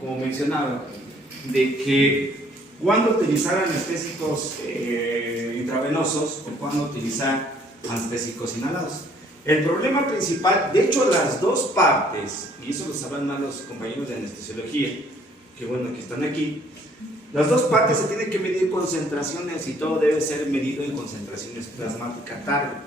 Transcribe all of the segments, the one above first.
como mencionaba, de que cuándo utilizar anestésicos intravenosos o cuándo utilizar anestésicos inhalados. El problema principal, de hecho las dos partes, y eso lo saben más los compañeros de anestesiología, que bueno que están aquí, las dos partes se tienen que medir concentraciones y todo debe ser medido en concentraciones plasmáticas target,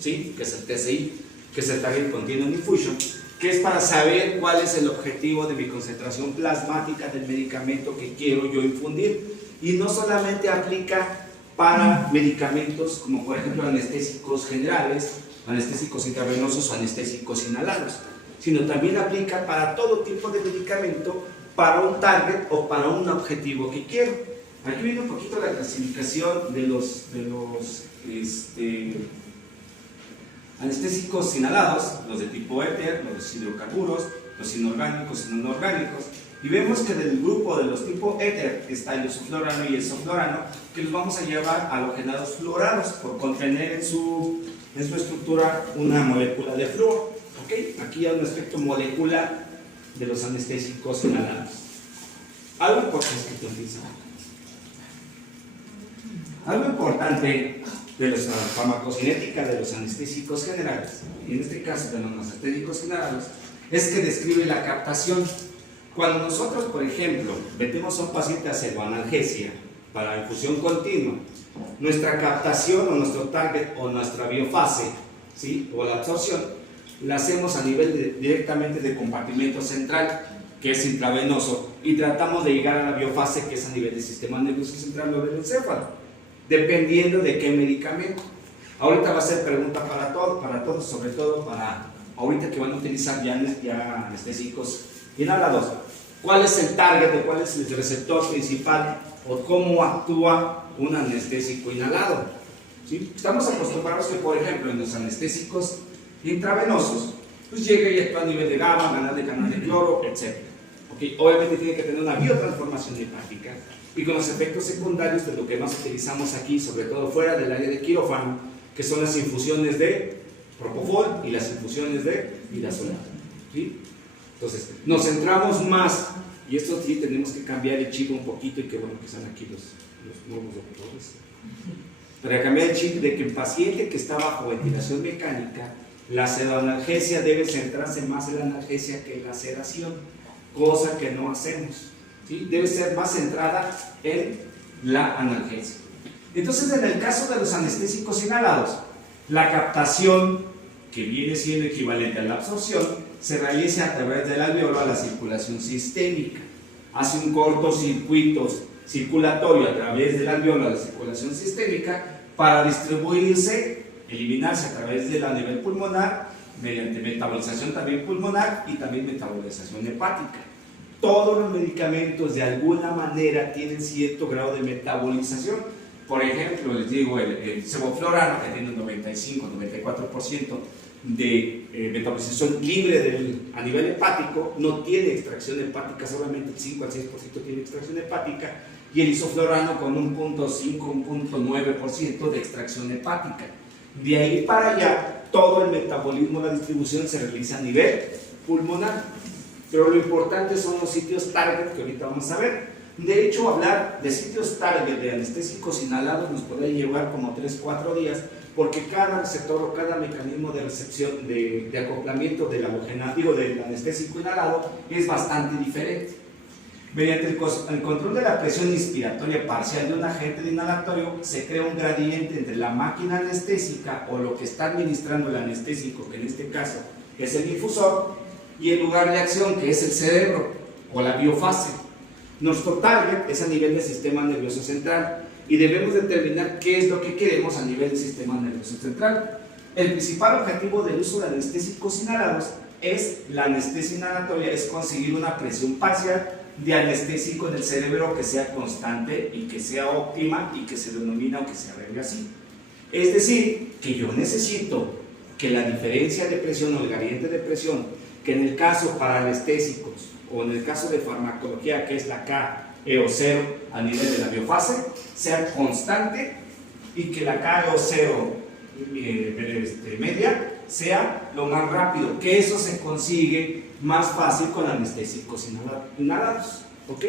¿sí? Que es el TSI, que es el Target Continuum Infusion, que es para saber cuál es el objetivo de mi concentración plasmática del medicamento que quiero yo infundir. Y no solamente aplica para medicamentos como por ejemplo anestésicos generales, anestésicos intravenosos o anestésicos inhalados, sino también aplica para todo tipo de medicamento, para un target o para un objetivo que quiero. Aquí viene un poquito la clasificación de los anestésicos inhalados, los de tipo éter, los hidrocarburos, los inorgánicos y no orgánicos. Y vemos que del grupo de los tipo éter está el isoflorano y el soflorano, que los vamos a llevar a halogenados fluorados por contener en su estructura una molécula de flúor. ¿Okay? Aquí hay un aspecto molecular de los anestésicos inhalados. Algo importante de la farmacocinética de los anestésicos generales, y en este caso de los anestésicos inhalados, es que describe la captación. Cuando nosotros, por ejemplo, metemos a un paciente a servoanalgesia para infusión continua, nuestra captación o nuestro target o nuestra biofase, ¿sí? O la absorción, la hacemos a nivel directamente de compartimento central, que es intravenoso, y tratamos de llegar a la biofase, que es a nivel del sistema nervioso central o del encéfalo, dependiendo de qué medicamento. Ahorita va a ser pregunta para todos, sobre todo para ahorita que van a utilizar ya anestésicos inhalados. ¿Cuál es el target, cuál es el receptor principal o cómo actúa un anestésico inhalado? ¿Sí? Estamos acostumbrados que, por ejemplo, en los anestésicos intravenosos, pues llega y actúa a nivel de GABA, canal de cloro, etc. ¿Okay? Obviamente tiene que tener una biotransformación hepática y con los efectos secundarios de lo que más utilizamos aquí, sobre todo fuera del área de quirófano, que son las infusiones de propofol y las infusiones de midazolam. ¿Sí? Entonces, nos centramos más, y esto sí tenemos que cambiar el chip un poquito, y qué bueno que están aquí los nuevos doctores, para cambiar el chip de que el paciente que está bajo ventilación mecánica, la sedoanalgesia debe centrarse más en la analgesia que en la sedación, cosa que no hacemos. ¿Sí? Debe ser más centrada en la analgesia. Entonces, en el caso de los anestésicos inhalados, la captación, que viene siendo equivalente a la absorción, se realiza a través del alveolo a la circulación sistémica. Hace un cortocircuito circulatorio a través del alveolo a la circulación sistémica para distribuirse, eliminarse a través del nivel pulmonar, mediante metabolización también pulmonar y también metabolización hepática. Todos los medicamentos de alguna manera tienen cierto grado de metabolización. Por ejemplo, les digo, el sevoflurano, que tiene un 95-94% de metabolización libre a nivel hepático, no tiene extracción hepática, solamente el 5 al 6% tiene extracción hepática, y el isoflurano con un 0.5-1.9% de extracción hepática. De ahí para allá, todo el metabolismo, la distribución se realiza a nivel pulmonar. Pero lo importante son los sitios target, que ahorita vamos a ver. De hecho, hablar de sitios target de anestésicos inhalados nos puede llevar como 3-4 días, porque cada receptor o cada mecanismo de recepción, de acoplamiento del anestésico inhalado es bastante diferente. Mediante el control de la presión inspiratoria parcial de un agente de inhalatorio, se crea un gradiente entre la máquina anestésica o lo que está administrando el anestésico, que en este caso es el infusor, y el lugar de acción, que es el cerebro o la biofase. Nuestro target es a nivel del sistema nervioso central y debemos determinar qué es lo que queremos a nivel del sistema nervioso central. El principal objetivo del uso de anestésicos inhalados es la anestesia inhalatoria, es conseguir una presión parcial de anestésico en el cerebro que sea constante y que sea óptima y que se denomina o que se arregle así. Es decir, que yo necesito que la diferencia de presión o el gradiente de presión, que en el caso para anestésicos o en el caso de farmacología, que es la KEO0 a nivel de la biofase, sea constante y que la KEO0 media sea lo más rápido, que eso se consigue más fácil con anestésicos inhalados. ¿Ok?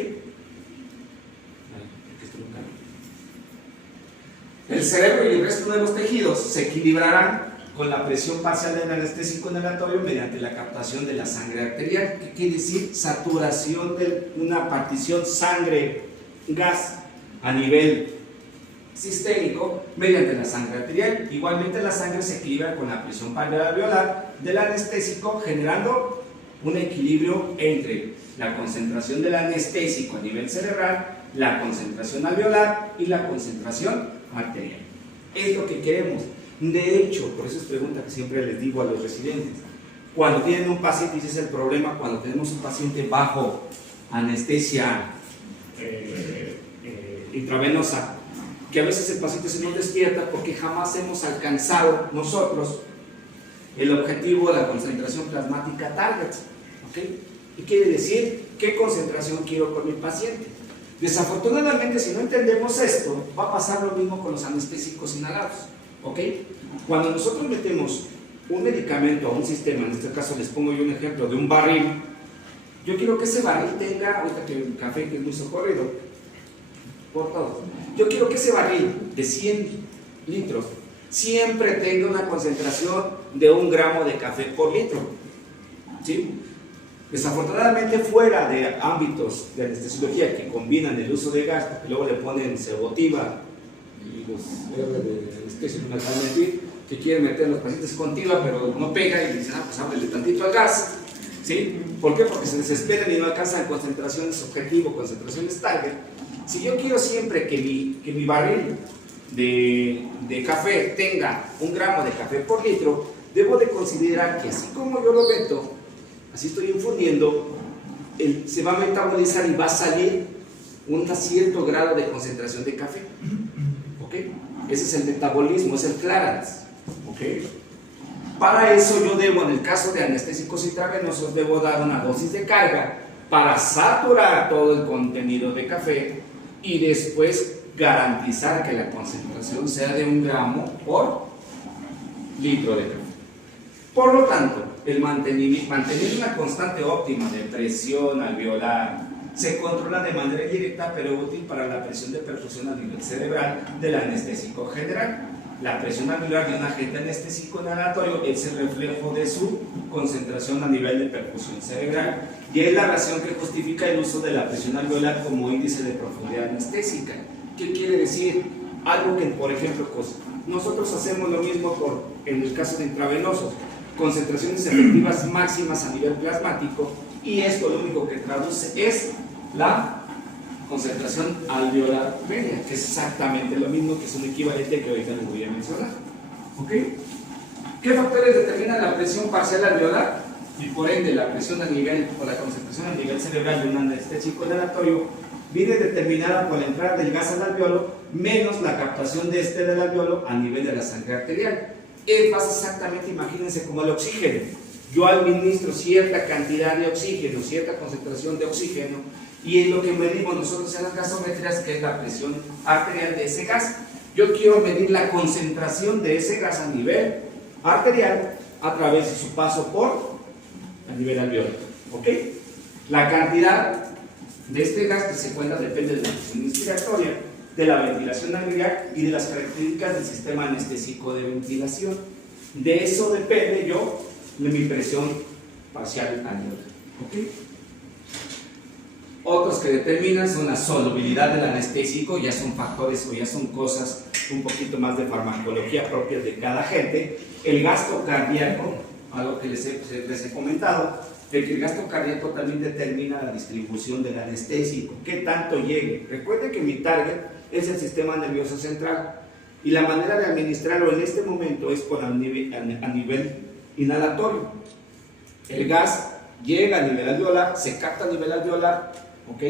El cerebro y el resto de los tejidos se equilibrarán con la presión parcial del anestésico inhalatorio mediante la captación de la sangre arterial. ¿Qué quiere decir? Saturación de una partición sangre-gas a nivel sistémico mediante la sangre arterial. Igualmente la sangre se equilibra con la presión alveolar del anestésico, generando un equilibrio entre la concentración del anestésico a nivel cerebral, la concentración alveolar y la concentración arterial. Es lo que queremos. De hecho, por eso es pregunta que siempre les digo a los residentes. Cuando tienen un paciente, y ese es el problema, cuando tenemos un paciente bajo anestesia intravenosa, que a veces el paciente se nos despierta porque jamás hemos alcanzado nosotros el objetivo de la concentración plasmática target. ¿Okay? ¿Y quiere decir qué concentración quiero con mi paciente? Desafortunadamente, si no entendemos esto, va a pasar lo mismo con los anestésicos inhalados. ¿Ok? Cuando nosotros metemos un medicamento a un sistema, en este caso les pongo yo un ejemplo de un barril, yo quiero que ese barril tenga, ahorita que el café que es muy socorrido, por todo, yo quiero que ese barril de 100 litros siempre tenga una concentración de 1 gramo de café por litro. ¿Sí? Desafortunadamente, fuera de ámbitos de anestesiología que combinan el uso de gas, porque luego le ponen sebotiva y los R de anestesia no me acaban de mentir, que quieren meter a los pacientes con TIVA, pero no pega y dicen, pues ábrele tantito al gas. ¿Sí? ¿Por qué? Porque se desesperan y no alcanzan concentraciones objetivo, concentraciones target. Si yo quiero siempre que mi barril de café tenga 1 gramo de café por litro, debo de considerar que así como yo lo meto, así estoy infundiendo, se va a metabolizar y va a salir un cierto grado de concentración de café. ¿Ok? Ese es el metabolismo, es el clearance. ¿Ok? Para eso yo debo, en el caso de anestésicos intravenosos, debo dar una dosis de carga para saturar todo el contenido de café y después garantizar que la concentración sea de 1 gramo por litro de café. Por lo tanto, el mantener una constante óptima de presión alveolar se controla de manera indirecta pero útil para la presión de perfusión a nivel cerebral del anestésico general. La presión alveolar de un agente anestésico inhalatorio es el reflejo de su concentración a nivel de perfusión cerebral y es la razón que justifica el uso de la presión alveolar como índice de profundidad anestésica. ¿Qué quiere decir? Algo que, por ejemplo, nosotros hacemos lo mismo en el caso de intravenosos, concentraciones efectivas máximas a nivel plasmático, y esto lo único que traduce es la concentración alveolar media, que es exactamente lo mismo, que es un equivalente que ahorita les voy a mencionar. ¿Ok? ¿Qué factores determinan la presión parcial alveolar? Y por ende la presión a nivel, o la concentración a nivel cerebral de un anestésico inhalatorio viene determinada por la entrada del gas al alveolo menos la captación de este del alveolo a nivel de la sangre arterial. Pasa exactamente, imagínense, como el oxígeno. Yo administro cierta cantidad de oxígeno, cierta concentración de oxígeno, y es lo que medimos nosotros en las gasometrías, que es la presión arterial de ese gas. Yo quiero medir la concentración de ese gas a nivel arterial a través de su paso a nivel alveolar. ¿Ok? La cantidad de este gas que se cuenta depende de la presión inspiratoria, de la ventilación alveolar y de las características del sistema anestésico de ventilación. De eso depende de mi presión parcial alveolar. ¿Ok? Otros que determinan son la solubilidad del anestésico, ya son factores o ya son cosas un poquito más de farmacología propias de cada gente. El gasto cardíaco, algo que les he comentado, el gasto cardíaco también determina la distribución del anestésico, qué tanto llegue. Recuerden que mi target es el sistema nervioso central y la manera de administrarlo en este momento es a nivel inhalatorio. El gas llega a nivel alveolar, se capta a nivel alveolar, ¿ok?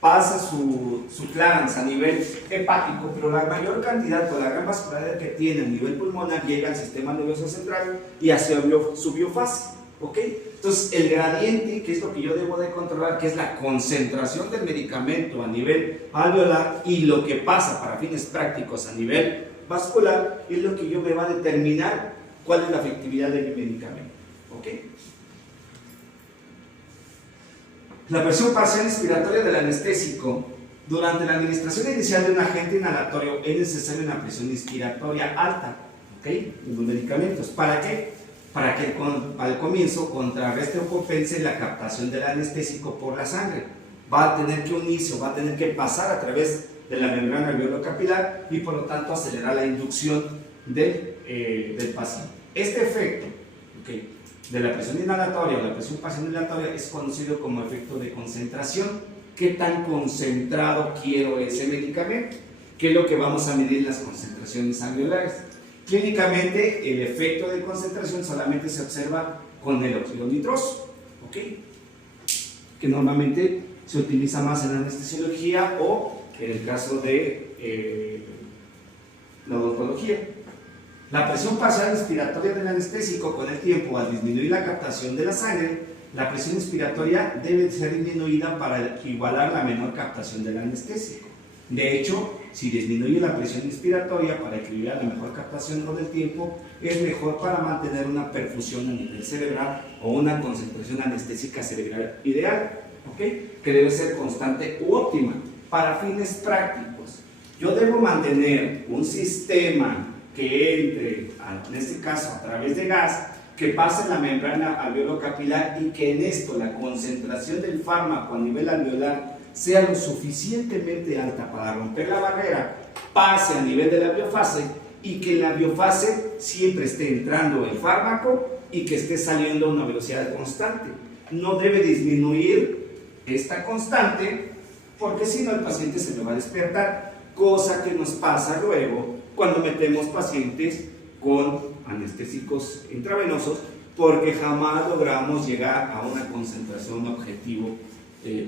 Pasa su clearance a nivel hepático, pero la mayor cantidad, por la gran vascularidad que tiene a nivel pulmonar, llega al sistema nervioso central y hacia su biofase. ¿Ok? Entonces, el gradiente, que es lo que yo debo de controlar, que es la concentración del medicamento a nivel alveolar y lo que pasa para fines prácticos a nivel vascular, es lo que yo me va a determinar cuál es la efectividad de mi medicamento. ¿Ok? La presión parcial inspiratoria del anestésico. Durante la administración inicial de un agente inhalatorio es necesaria una presión inspiratoria alta, ¿ok? En los medicamentos. ¿Para qué? Para que al comienzo contrarreste o compense la captación del anestésico por la sangre. Va a tener que unirse o va a tener que pasar a través de la membrana alveolo-capilar y por lo tanto acelerar la inducción del paciente. Este efecto, ¿okay?, de la presión inhalatoria o la presión parcial inhalatoria es conocido como efecto de concentración. ¿Qué tan concentrado quiero ese medicamento? ¿Qué es lo que vamos a medir las concentraciones alveolares? Clínicamente, el efecto de concentración solamente se observa con el óxido nitroso, ¿ok?, que normalmente se utiliza más en anestesiología o en el caso de la odontología. La presión parcial inspiratoria del anestésico con el tiempo, al disminuir la captación de la sangre, la presión inspiratoria debe ser disminuida para igualar la menor captación del anestésico. De hecho, si disminuye la presión inspiratoria para equilibrar la mejor captación con el tiempo, es mejor para mantener una perfusión a nivel cerebral o una concentración anestésica cerebral ideal, ¿okay?, que debe ser constante u óptima. Para fines prácticos, yo debo mantener un sistema que entre, en este caso a través de gas, que pase la membrana alveolo-capilar y que en esto la concentración del fármaco a nivel alveolar sea lo suficientemente alta para romper la barrera, pase a nivel de la biofase y que en la biofase siempre esté entrando el fármaco y que esté saliendo a una velocidad constante. No debe disminuir esta constante porque si no el paciente se me va a despertar, cosa que nos pasa luego cuando metemos pacientes con anestésicos intravenosos porque jamás logramos llegar a una concentración objetivo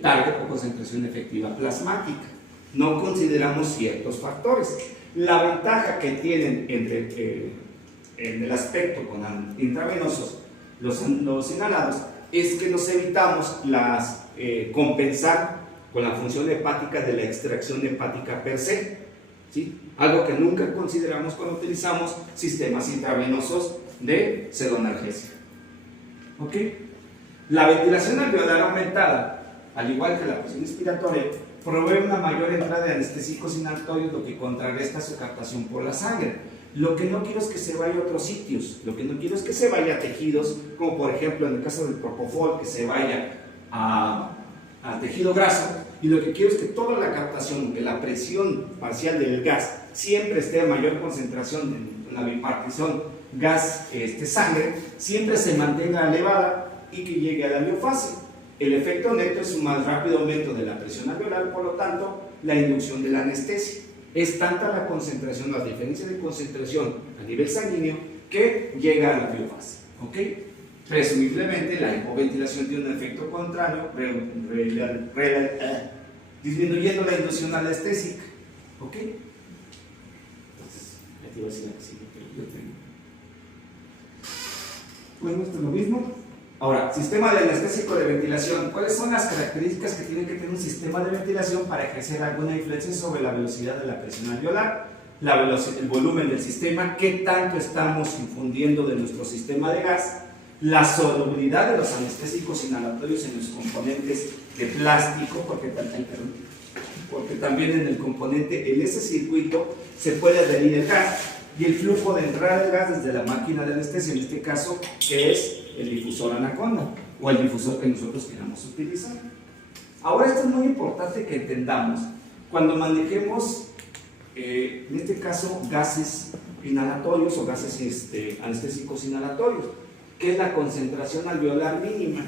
target o concentración efectiva plasmática. No consideramos ciertos factores. La ventaja que tienen en el aspecto con intravenosos los inhalados es que nos evitamos compensar con la función hepática de la extracción hepática per se, ¿sí? Algo que nunca consideramos cuando utilizamos sistemas intravenosos de pseudonalgesia. ¿Ok? La ventilación alveolar aumentada, al igual que la presión inspiratoria, provee una mayor entrada de anestésicos inhalatorios, lo que contrarresta su captación por la sangre. Lo que no quiero es que se vaya a otros sitios, lo que no quiero es que se vaya a tejidos, como por ejemplo en el caso del propofol, que se vaya al tejido graso, y lo que quiero es que toda la captación, que la presión parcial del gas siempre esté a mayor concentración en la bipartición gas-sangre, siempre se mantenga elevada y que llegue a la biofase. El efecto neto es un más rápido aumento de la presión alveolar, por lo tanto, la inducción de la anestesia. Es tanta la concentración, la diferencia de concentración a nivel sanguíneo, que llega a la biofase. ¿Ok? Presumiblemente, la hipoventilación tiene un efecto contrario, disminuyendo la inducción anestésica. ¿Ok? Entonces, aquí va a ser la que sigue, pero yo tengo. Bueno, esto es lo mismo. Ahora, sistema de anestésico de ventilación. ¿Cuáles son las características que tiene que tener un sistema de ventilación para ejercer alguna influencia sobre la velocidad de la presión alveolar? El volumen del sistema, qué tanto estamos infundiendo de nuestro sistema de gas, la solubilidad de los anestésicos inhalatorios en los componentes de plástico, porque también en el componente, en ese circuito, se puede adherir el gas, y el flujo de entrada del gas desde la máquina de anestesia, en este caso, que es el difusor Anaconda, o el difusor que nosotros queramos utilizar. Ahora, esto es muy importante que entendamos, cuando manejemos, en este caso, gases inhalatorios o gases anestésicos inhalatorios, que es la concentración alveolar mínima.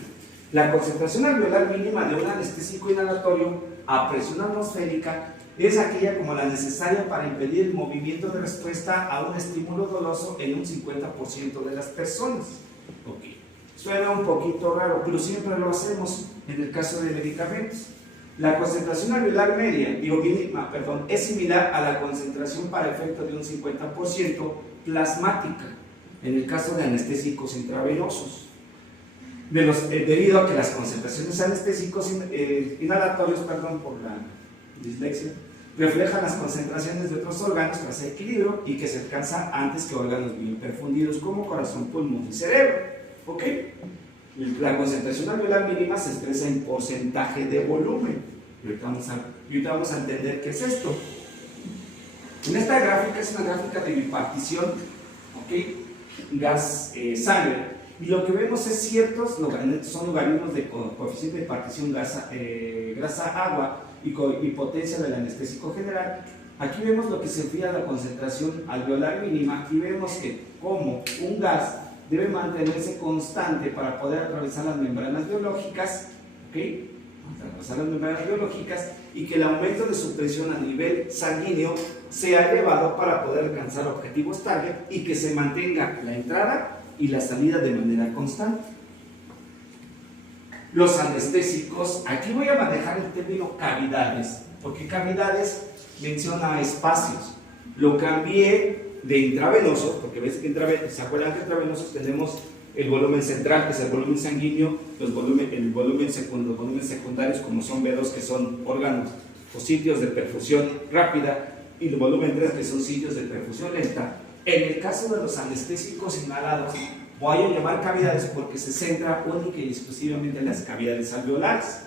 La concentración alveolar mínima de un anestésico inhalatorio a presión atmosférica es aquella como la necesaria para impedir el movimiento de respuesta a un estímulo doloso en un 50% de las personas. Okay. Suena un poquito raro, pero siempre lo hacemos en el caso de medicamentos. La concentración alveolar media, mínima, es similar a la concentración para efecto de un 50% plasmática, en el caso de anestésicos intravenosos. Debido a que las concentraciones anestésicos inhalatorios, por la dislexia, reflejan las concentraciones de otros órganos tras el equilibrio y que se alcanza antes que órganos bien perfundidos como corazón, pulmón y cerebro. ¿Ok? La concentración alveolar mínima se expresa en porcentaje de volumen. Y ahorita vamos a entender qué es esto. En esta gráfica es una gráfica de bipartición, ¿ok? Gas, sangre. Y lo que vemos es ciertos son logaritmos de coeficiente de partición grasa-agua y potencia del anestésico general. Aquí vemos lo que se refiere a la concentración alveolar mínima y vemos que como un gas debe mantenerse constante para poder atravesar las membranas biológicas, ¿ok? Atravesar las membranas biológicas, y que el aumento de su presión a nivel sanguíneo sea elevado para poder alcanzar objetivos target y que se mantenga la entrada y la salida de manera constante. Los anestésicos, aquí voy a manejar el término cavidades, porque cavidades menciona espacios. Lo cambié de intravenosos, porque ves que se acuerdan que intravenosos tenemos el volumen central, que es el volumen sanguíneo, los volúmenes secundarios, como son B2, que son órganos o sitios de perfusión rápida, y el volumen 3, que son sitios de perfusión lenta. En el caso de los anestésicos inhalados, voy a llamar cavidades porque se centra única y exclusivamente en las cavidades alveolares,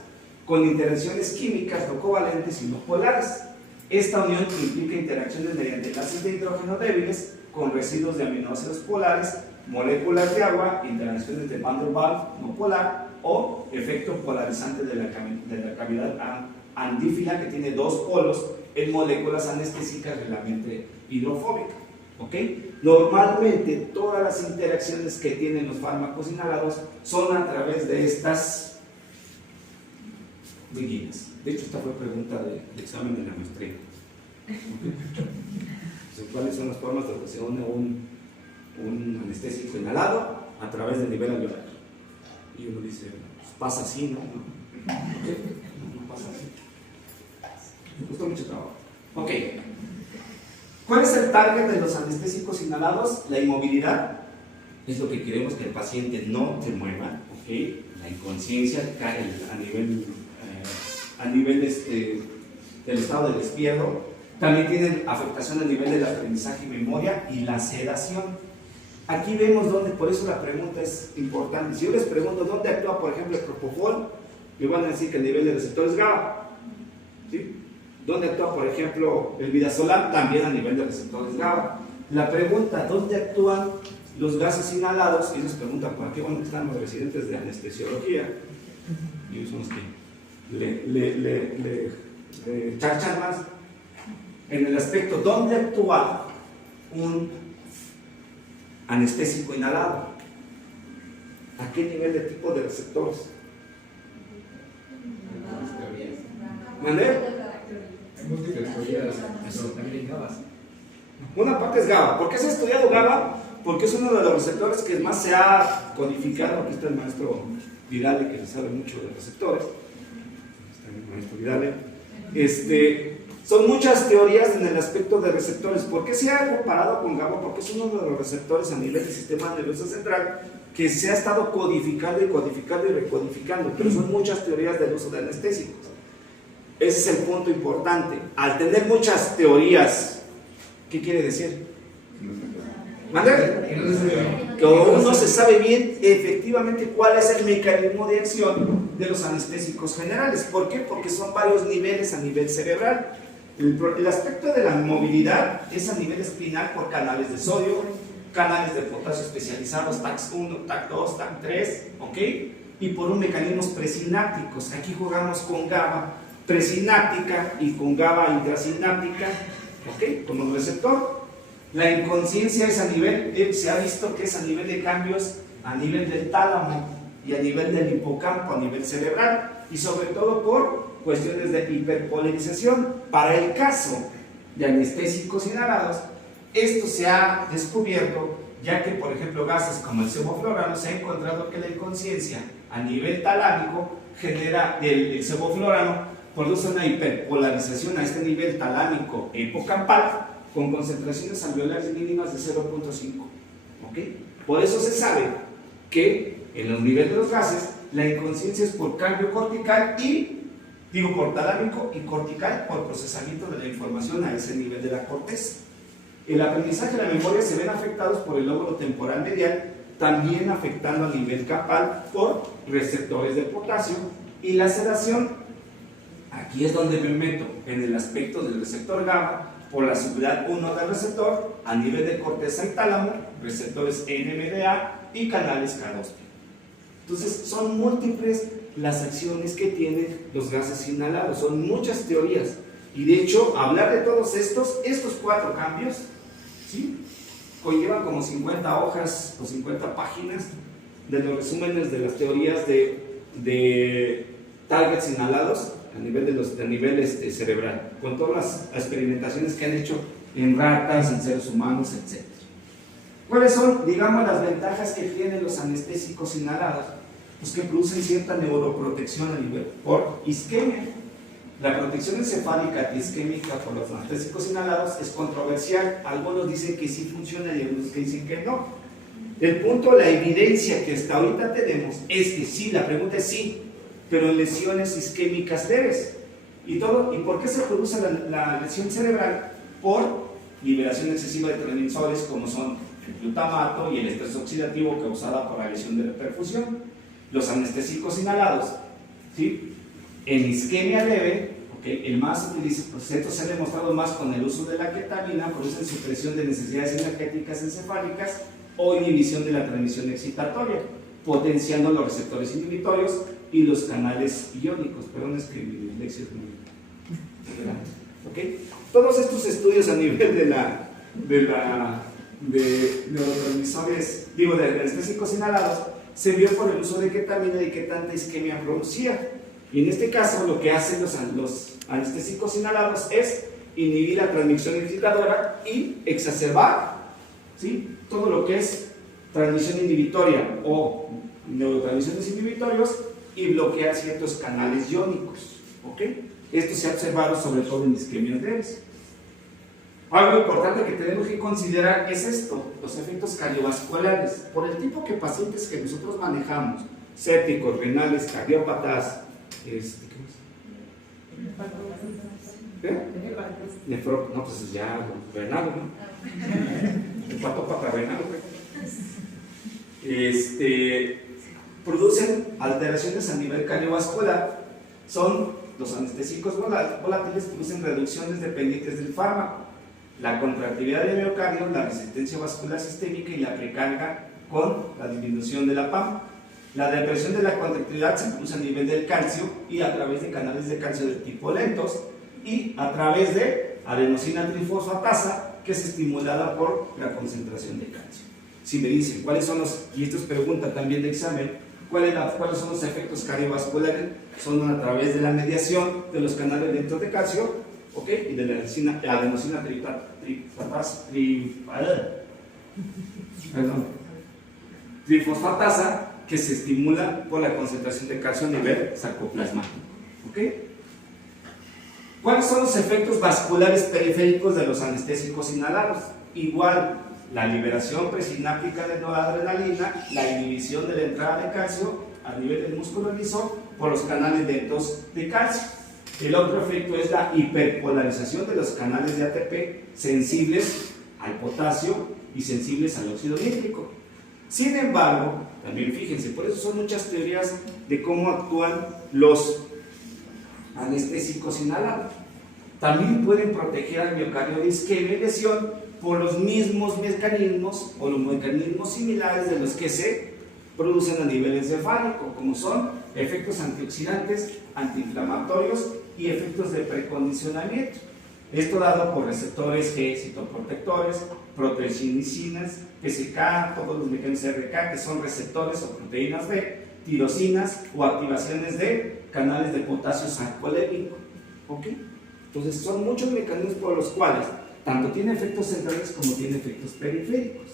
con interacciones químicas no covalentes y no polares. Esta unión implica interacciones mediante enlaces de hidrógeno débiles con residuos de aminoácidos polares, moléculas de agua, interacciones de Van der Waals no polar o efecto polarizante de la cavidad andífila, que tiene dos polos en moléculas anestésicas realmente hidrofóbicas. ¿Okay? Normalmente todas las interacciones que tienen los fármacos inhalados son a través de estas líneas. De hecho, esta fue pregunta de examen de la maestría. ¿Okay? ¿Cuáles son las formas de que se une un anestésico inhalado a través del nivel alveolar? Y uno dice, pues pasa así, ¿no? ¿Okay? No pasa así. Me costó mucho trabajo. Ok. ¿Cuál es el target de los anestésicos inhalados? La inmovilidad. Es lo que queremos, que el paciente no se mueva, ¿okay? La inconsciencia cae a nivel del estado de despierto. También tienen afectación a nivel del aprendizaje y memoria y la sedación. Aquí vemos dónde, por eso la pregunta es importante. Si yo les pregunto dónde actúa, por ejemplo, el propofol, me van a decir que el nivel de receptores GABA. ¿Sí? ¿Dónde actúa, por ejemplo, el midazolam? También a nivel de receptores GABA. La pregunta, ¿dónde actúan los gases inhalados? Y ellos preguntan, ¿por qué? Bueno, están los residentes de anestesiología. Y ellos son los que le chachan más. En el aspecto, ¿dónde actúa un anestésico inhalado? ¿A qué nivel de tipo de receptores? ¿Manuel? Una parte es GABA. ¿Por qué se ha estudiado GABA? Porque es uno de los receptores que más se ha codificado. Aquí está el maestro Vidale, que sabe mucho de receptores. Está el maestro Vidale. Son muchas teorías en el aspecto de receptores. ¿Por qué se ha comparado con GABA? Porque es uno de los receptores a nivel del sistema nervioso central que se ha estado codificando y codificando y recodificando. Pero son muchas teorías del uso de anestésicos. Ese es el punto importante. Al tener muchas teorías, ¿qué quiere decir? Que aún no se sabe bien efectivamente cuál es el mecanismo de acción de los anestésicos generales. ¿Por qué? Porque son varios niveles a nivel cerebral. El aspecto de la movilidad es a nivel espinal por canales de sodio, canales de potasio especializados, TAC1, TAC2, TAC3, ¿ok? Y por un mecanismos presinápticos. Aquí jugamos con GABA presináptica y con GABA intrasináptica, ¿ok? Como receptor. La inconsciencia es a nivel, se ha visto que es a nivel de cambios a nivel del tálamo y a nivel del hipocampo, a nivel cerebral, y sobre todo por cuestiones de hiperpolarización. Para el caso de anestésicos inhalados, esto se ha descubierto, ya que por ejemplo gases como el sevoflurano, se ha encontrado que la inconsciencia a nivel talámico genera, el sevoflurano produce una hiperpolarización a este nivel talámico e hipocampal con concentraciones alveolares mínimas de 0.5. ¿Okay? Por eso se sabe que en los niveles de los gases la inconsciencia es por cambio cortical por talámico y cortical por procesamiento de la información a ese nivel de la corteza. El aprendizaje y la memoria se ven afectados por el lóbulo temporal medial, también afectando a nivel campal por receptores de potasio. Y la sedación, aquí es donde me meto, en el aspecto del receptor GABA, por la subunidad 1 del receptor, a nivel de corteza y tálamo, receptores NMDA y canales K2. Entonces, son múltiples las acciones que tienen los gases inhalados, son muchas teorías. Y de hecho, hablar de todos estos 4 cambios, ¿sí?, conllevan como 50 hojas o 50 páginas de los resúmenes de las teorías de targets inhalados a nivel cerebral, con todas las experimentaciones que han hecho en ratas, en seres humanos, etc. ¿Cuáles son, digamos, las ventajas que tienen los anestésicos inhalados? Pues que producen cierta neuroprotección a nivel por isquemia. La protección encefálica antiisquémica por los anestésicos inhalados es controversial. Algunos dicen que sí funciona y algunos que dicen que no. El punto, la evidencia que hasta ahorita tenemos es que sí, la pregunta es sí, pero en lesiones isquémicas leves. ¿Y por qué se produce la lesión cerebral? Por liberación excesiva de transmisores como son el glutamato y el estrés oxidativo causada por la lesión de la perfusión. Los anestésicos inhalados, ¿sí?, en isquemia leve, el más utilizado, pues esto se ha demostrado más con el uso de la ketamina, producen supresión de necesidades energéticas encefálicas o inhibición de la transmisión excitatoria, potenciando los receptores inhibitorios y los canales iónicos. Perdón, es que mi dislexia es muy grande. Todos estos estudios a nivel de neurotransmisores, de anestésicos inhalados, se vio por el uso de ketamina y qué tanta isquemia producía. Y en este caso, lo que hacen los anestésicos inhalados es inhibir la transmisión excitadora y exacerbar, ¿sí?, todo lo que es transmisión inhibitoria o neurotransmisores inhibitorios y bloquear ciertos canales iónicos. Esto se ha observado sobre todo en isquemias leves. Algo importante que tenemos que considerar es esto, los efectos cardiovasculares. Por el tipo de pacientes que nosotros manejamos, sépticos, renales, cardiópatas, ¿qué más? No, pues ya renal, ¿no? Hepatópata renal, producen alteraciones a nivel cardiovascular. Los anestésicos volátiles producen reducciones dependientes del fármaco, la contractilidad del miocardio, la resistencia vascular sistémica y la precarga con la disminución de la PAM. La depresión de la contractilidad se produce a nivel del calcio y a través de canales de calcio de tipo lentos y a través de adenosina trifosfatasa, que es estimulada por la concentración de calcio. Si me dicen cuáles son y esto es pregunta también de examen, cuáles son los efectos cardiovasculares, son a través de la mediación de los canales lentos de calcio, y de la adenosina trifosfatasa, que se estimula por la concentración de calcio a nivel sarcoplasmático. ¿Cuáles son los efectos vasculares periféricos de los anestésicos inhalados? Igual, la liberación presináptica de noradrenalina, la inhibición de la entrada de calcio a nivel del músculo liso por los canales lentos de calcio. El otro efecto es la hiperpolarización de los canales de ATP sensibles al potasio y sensibles al óxido nítrico. Sin embargo, también fíjense, por eso son muchas teorías de cómo actúan los anestésicos inhalados. También pueden proteger al miocardio de isquemia y lesión por los mismos mecanismos o los mecanismos similares de los que se producen a nivel encefálico, como son efectos antioxidantes, antiinflamatorios y efectos de precondicionamiento. Esto dado por receptores G, citoprotectores, proteinicinas, PSK, todos los mecanismos RK, que son receptores o proteínas B, tirosinas o activaciones de canales de potasio sarcolémico. Entonces, son muchos mecanismos por los cuales tanto tiene efectos centrales como tiene efectos periféricos.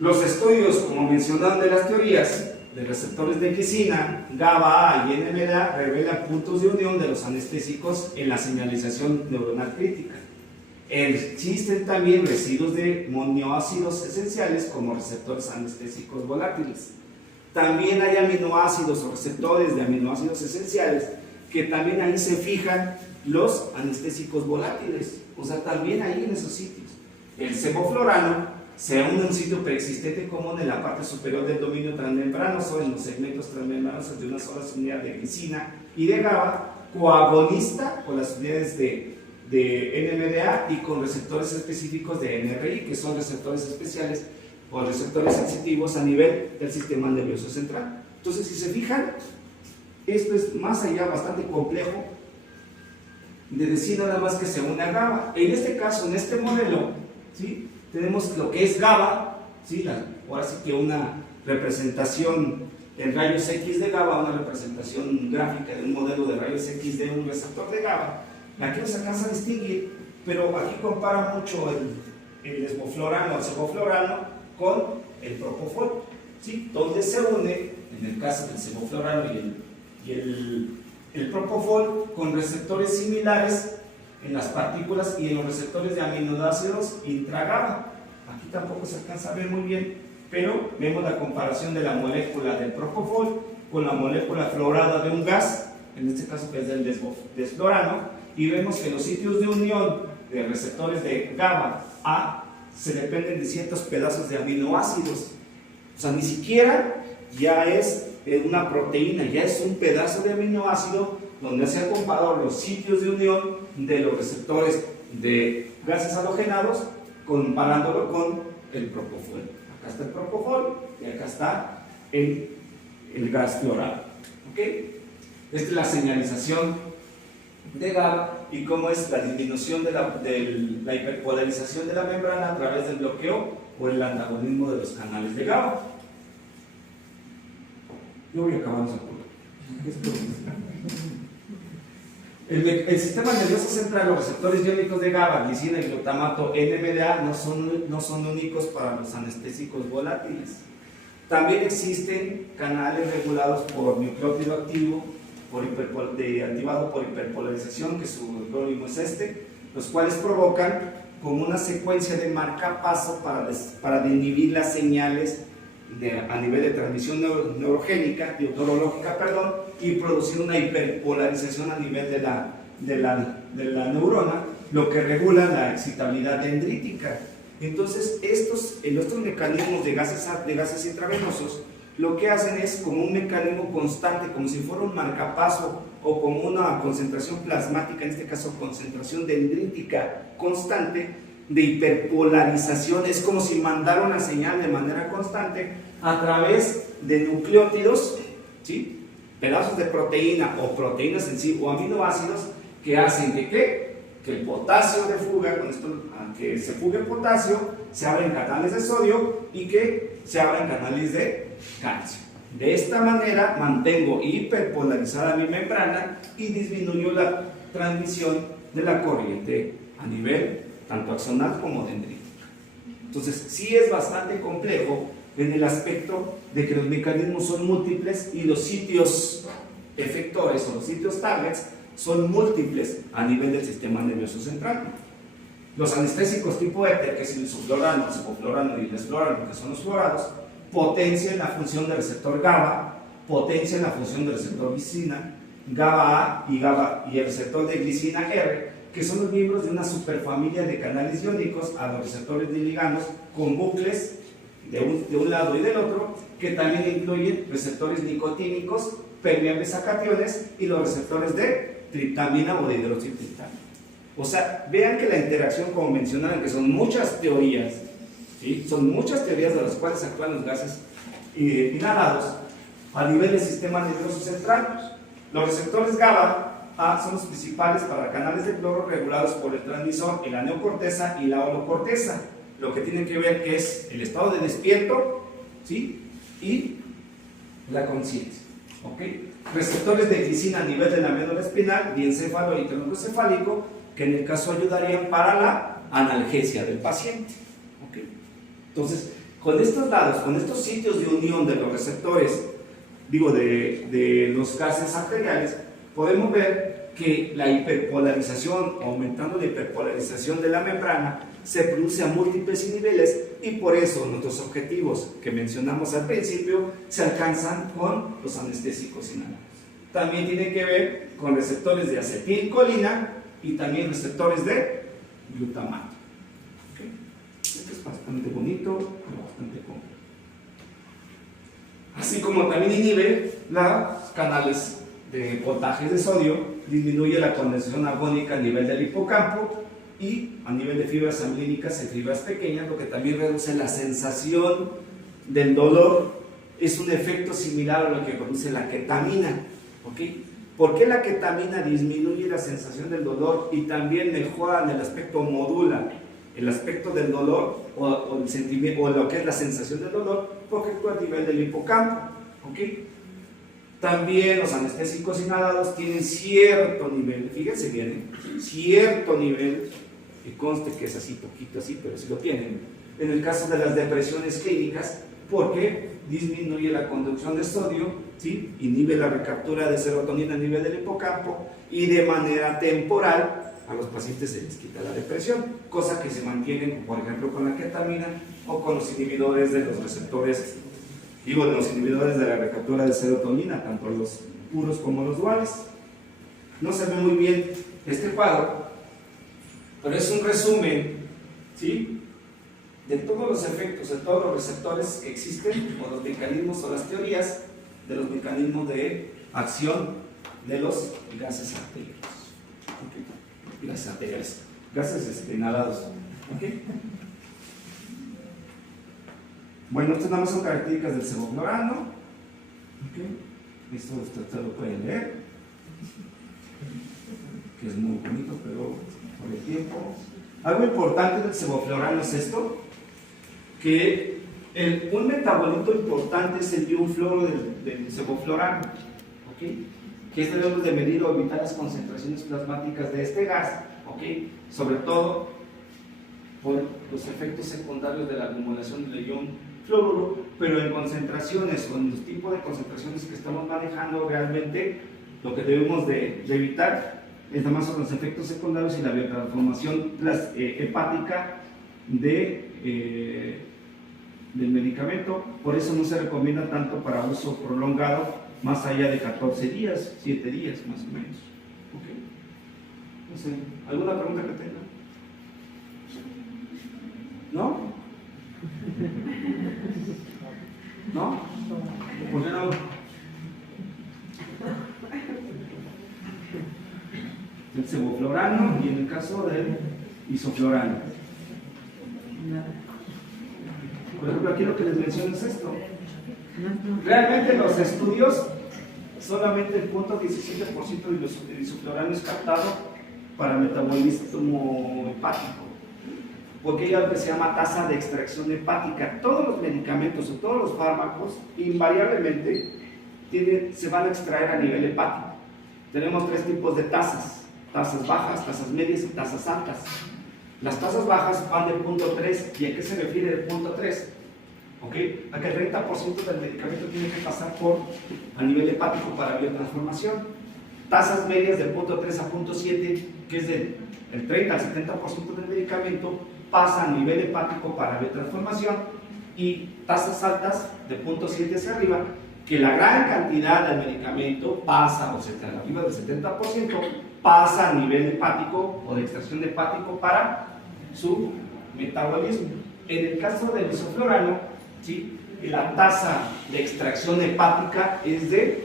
Los estudios, como mencionaron, de las teorías de receptores de glicina, GABA-A y NMDA revelan puntos de unión de los anestésicos en la señalización neuronal crítica. Existen también residuos de aminoácidos esenciales como receptores anestésicos volátiles. También hay aminoácidos o receptores de aminoácidos esenciales que también ahí se fijan los anestésicos volátiles, o sea, también ahí en esos sitios. El sevoflurano se une a un sitio preexistente común en la parte superior del dominio transmembranoso, en los segmentos transmembranosos de una sola unidad de glicina y de GABA, coagonista con las unidades de NMDA y con receptores específicos de NRI, que son receptores especiales o receptores sensitivos a nivel del sistema nervioso central. Entonces, si se fijan, esto es más allá bastante complejo de decir nada más que se une a GABA. En este caso, en este modelo, ¿sí?, tenemos lo que es GABA, ¿sí?, ahora sí que una representación en rayos X de GABA, una representación gráfica de un modelo de rayos X de un receptor de GABA. Aquí no se alcanza a distinguir, pero aquí compara mucho el desmoflorano o ceboflorano con el propofol, ¿sí?, donde se une, en el caso del ceboflorano y el propofol, con receptores similares en las partículas y en los receptores de aminoácidos intra-GABA. Aquí tampoco se alcanza a ver muy bien, pero vemos la comparación de la molécula del propofol con la molécula fluorada de un gas, en este caso que es del desflorano, y vemos que los sitios de unión de receptores de GABA A se dependen de ciertos pedazos de aminoácidos. O sea, ni siquiera ya es una proteína, ya es un pedazo de aminoácido donde se han comparado los sitios de unión de los receptores de gases halogenados comparándolo con el propofol. Acá está el propofol y acá está el gas fluorado. ¿Okay? Esta es la señalización de GABA y cómo es la disminución de la hiperpolarización de la membrana a través del bloqueo o el antagonismo de los canales de GABA. Yo voy a acabar el sistema nervioso central, los receptores iónicos de GABA, glicina y glutamato NMDA no son únicos para los anestésicos volátiles. También existen canales regulados por nucleótido activo, activado por hiperpolarización, que su acrónimo es este, los cuales provocan como una secuencia de marcapaso para inhibir las señales a nivel de transmisión neurológica y producir una hiperpolarización a nivel de la neurona, lo que regula la excitabilidad dendrítica. Entonces, estos mecanismos de gases intravenosos lo que hacen es como un mecanismo constante, como si fuera un marcapaso o como una concentración plasmática, en este caso concentración dendrítica constante de hiperpolarización. Es como si mandara una señal de manera constante a través de nucleótidos, ¿sí?, pedazos de proteína o proteínas en sí o aminoácidos que hacen que el potasio de fuga, con esto, que se fugue el potasio, se abren canales de sodio y que se abran canales de calcio. De esta manera mantengo hiperpolarizada mi membrana y disminuyo la transmisión de la corriente a nivel tanto axonal como dendrítico. Entonces, sí es bastante complejo en el aspecto de que los mecanismos son múltiples y los sitios efectores o los sitios targets son múltiples a nivel del sistema nervioso central. Los anestésicos tipo éter, que es el isoflorano, el ceboflorano y el desflorano, que son los fluorados, potencian la función del receptor GABA, potencian la función del receptor glicina, GABA A y el receptor de glicina R, que son los miembros de una superfamilia de canales iónicos a los receptores de ligandos con bucles de un lado y del otro, que también incluyen receptores nicotínicos permeables a cationes y los receptores de triptamina o de hidroxitriptamina. O sea, vean que la interacción, como mencionaron, que son muchas teorías, ¿sí?, son muchas teorías de las cuales actúan los gases inhalados a nivel del sistema nervioso central. Los receptores GABA A son los principales para canales de cloro regulados por el transmisor en la neocorteza y la holocorteza, lo que tiene que ver que es el estado de despierto, ¿sí?, y la conciencia. ¿Okay? Receptores de glicina a nivel de la médula espinal, diencéfalo y troncoencefálico, que en el caso ayudarían para la analgesia del paciente. ¿Okay? Entonces, con estos lados, con estos sitios de unión de los receptores, de los gases arteriales, podemos ver que la hiperpolarización, aumentando la hiperpolarización de la membrana, se produce a múltiples niveles y por eso nuestros objetivos que mencionamos al principio se alcanzan con los anestésicos inhalados. También tiene que ver con receptores de acetilcolina y también receptores de glutamato. ¿Okay? Esto es bastante bonito, bastante cómodo. Así como también inhibe los canales de voltajes de sodio, disminuye la condensación argónica a nivel del hipocampo y a nivel de fibras amilínicas en fibras pequeñas, lo que también reduce la sensación del dolor. Es un efecto similar a lo que produce la ketamina, ¿ok? ¿Por qué la ketamina disminuye la sensación del dolor y también mejora en el aspecto, modula el aspecto del dolor o el sentimiento, o lo que es la sensación del dolor? Porque actúa a nivel del hipocampo, ¿ok? También los anestésicos inhalados tienen cierto nivel, fíjense bien, cierto nivel, que conste que es así, poquito así, pero sí lo tienen, en el caso de las depresiones clínicas, porque disminuye la conducción de sodio, ¿sí? Inhibe la recaptura de serotonina a nivel del hipocampo y de manera temporal a los pacientes se les quita la depresión, cosa que se mantienen, por ejemplo, con la ketamina o con los inhibidores de los receptores, de los inhibidores de la recaptura de serotonina, tanto los puros como los duales. No se ve muy bien este cuadro, pero es un resumen, ¿sí?, de todos los efectos, de todos los receptores que existen, o los mecanismos o las teorías de los mecanismos de acción de los gases arteriales. ¿Okay? Gases arteriales, gases inhalados. ¿Okay? Bueno, estas nada más son características del sevoflurano. ¿Okay? Esto usted lo puede leer, que es muy bonito, pero por el tiempo. Algo importante del sevoflurano es esto, que un metabolito importante es el diunfluoro del sevoflurano, ¿okay? Que es debemos de medir o evitar las concentraciones plasmáticas de este gas, ¿okay? Sobre todo por los efectos secundarios de la acumulación del ion fluoruro, pero en concentraciones o en los tipos de concentraciones que estamos manejando, realmente lo que debemos de evitar es nada más son los efectos secundarios y la biotransformación hepática del medicamento. Por eso no se recomienda tanto para uso prolongado, más allá de 14 días, 7 días más o menos. ¿Okay? No sé, ¿alguna pregunta que tenga? ¿No? ¿No? ¿Por qué no? El sevoflurano y en el caso del isoflurano. Por ejemplo, aquí lo que les menciono es esto. Realmente los estudios, solamente el 0.17% del isoflurano es captado para metabolismo hepático, porque hay algo que se llama tasa de extracción hepática. Todos los medicamentos o todos los fármacos invariablemente se van a extraer a nivel hepático. Tenemos 3 tipos de tasas: tasas bajas, tasas medias y tasas altas. Las tasas bajas van del 0.3. ¿Y a qué se refiere el 0.3? ¿Okay? A que el 30% del medicamento tiene que pasar a nivel hepático para biotransformación. Tasas medias del 0.3 a 0.7, que es del 30 al 70% del medicamento, pasa a nivel hepático para biotransformación. Y tasas altas de 0.7 hacia arriba, que la gran cantidad del medicamento pasa, o sea, arriba del 70%, pasa a nivel hepático o de extracción de hepático para su metabolismo. En el caso del isoflurano, ¿sí?, la tasa de extracción hepática es de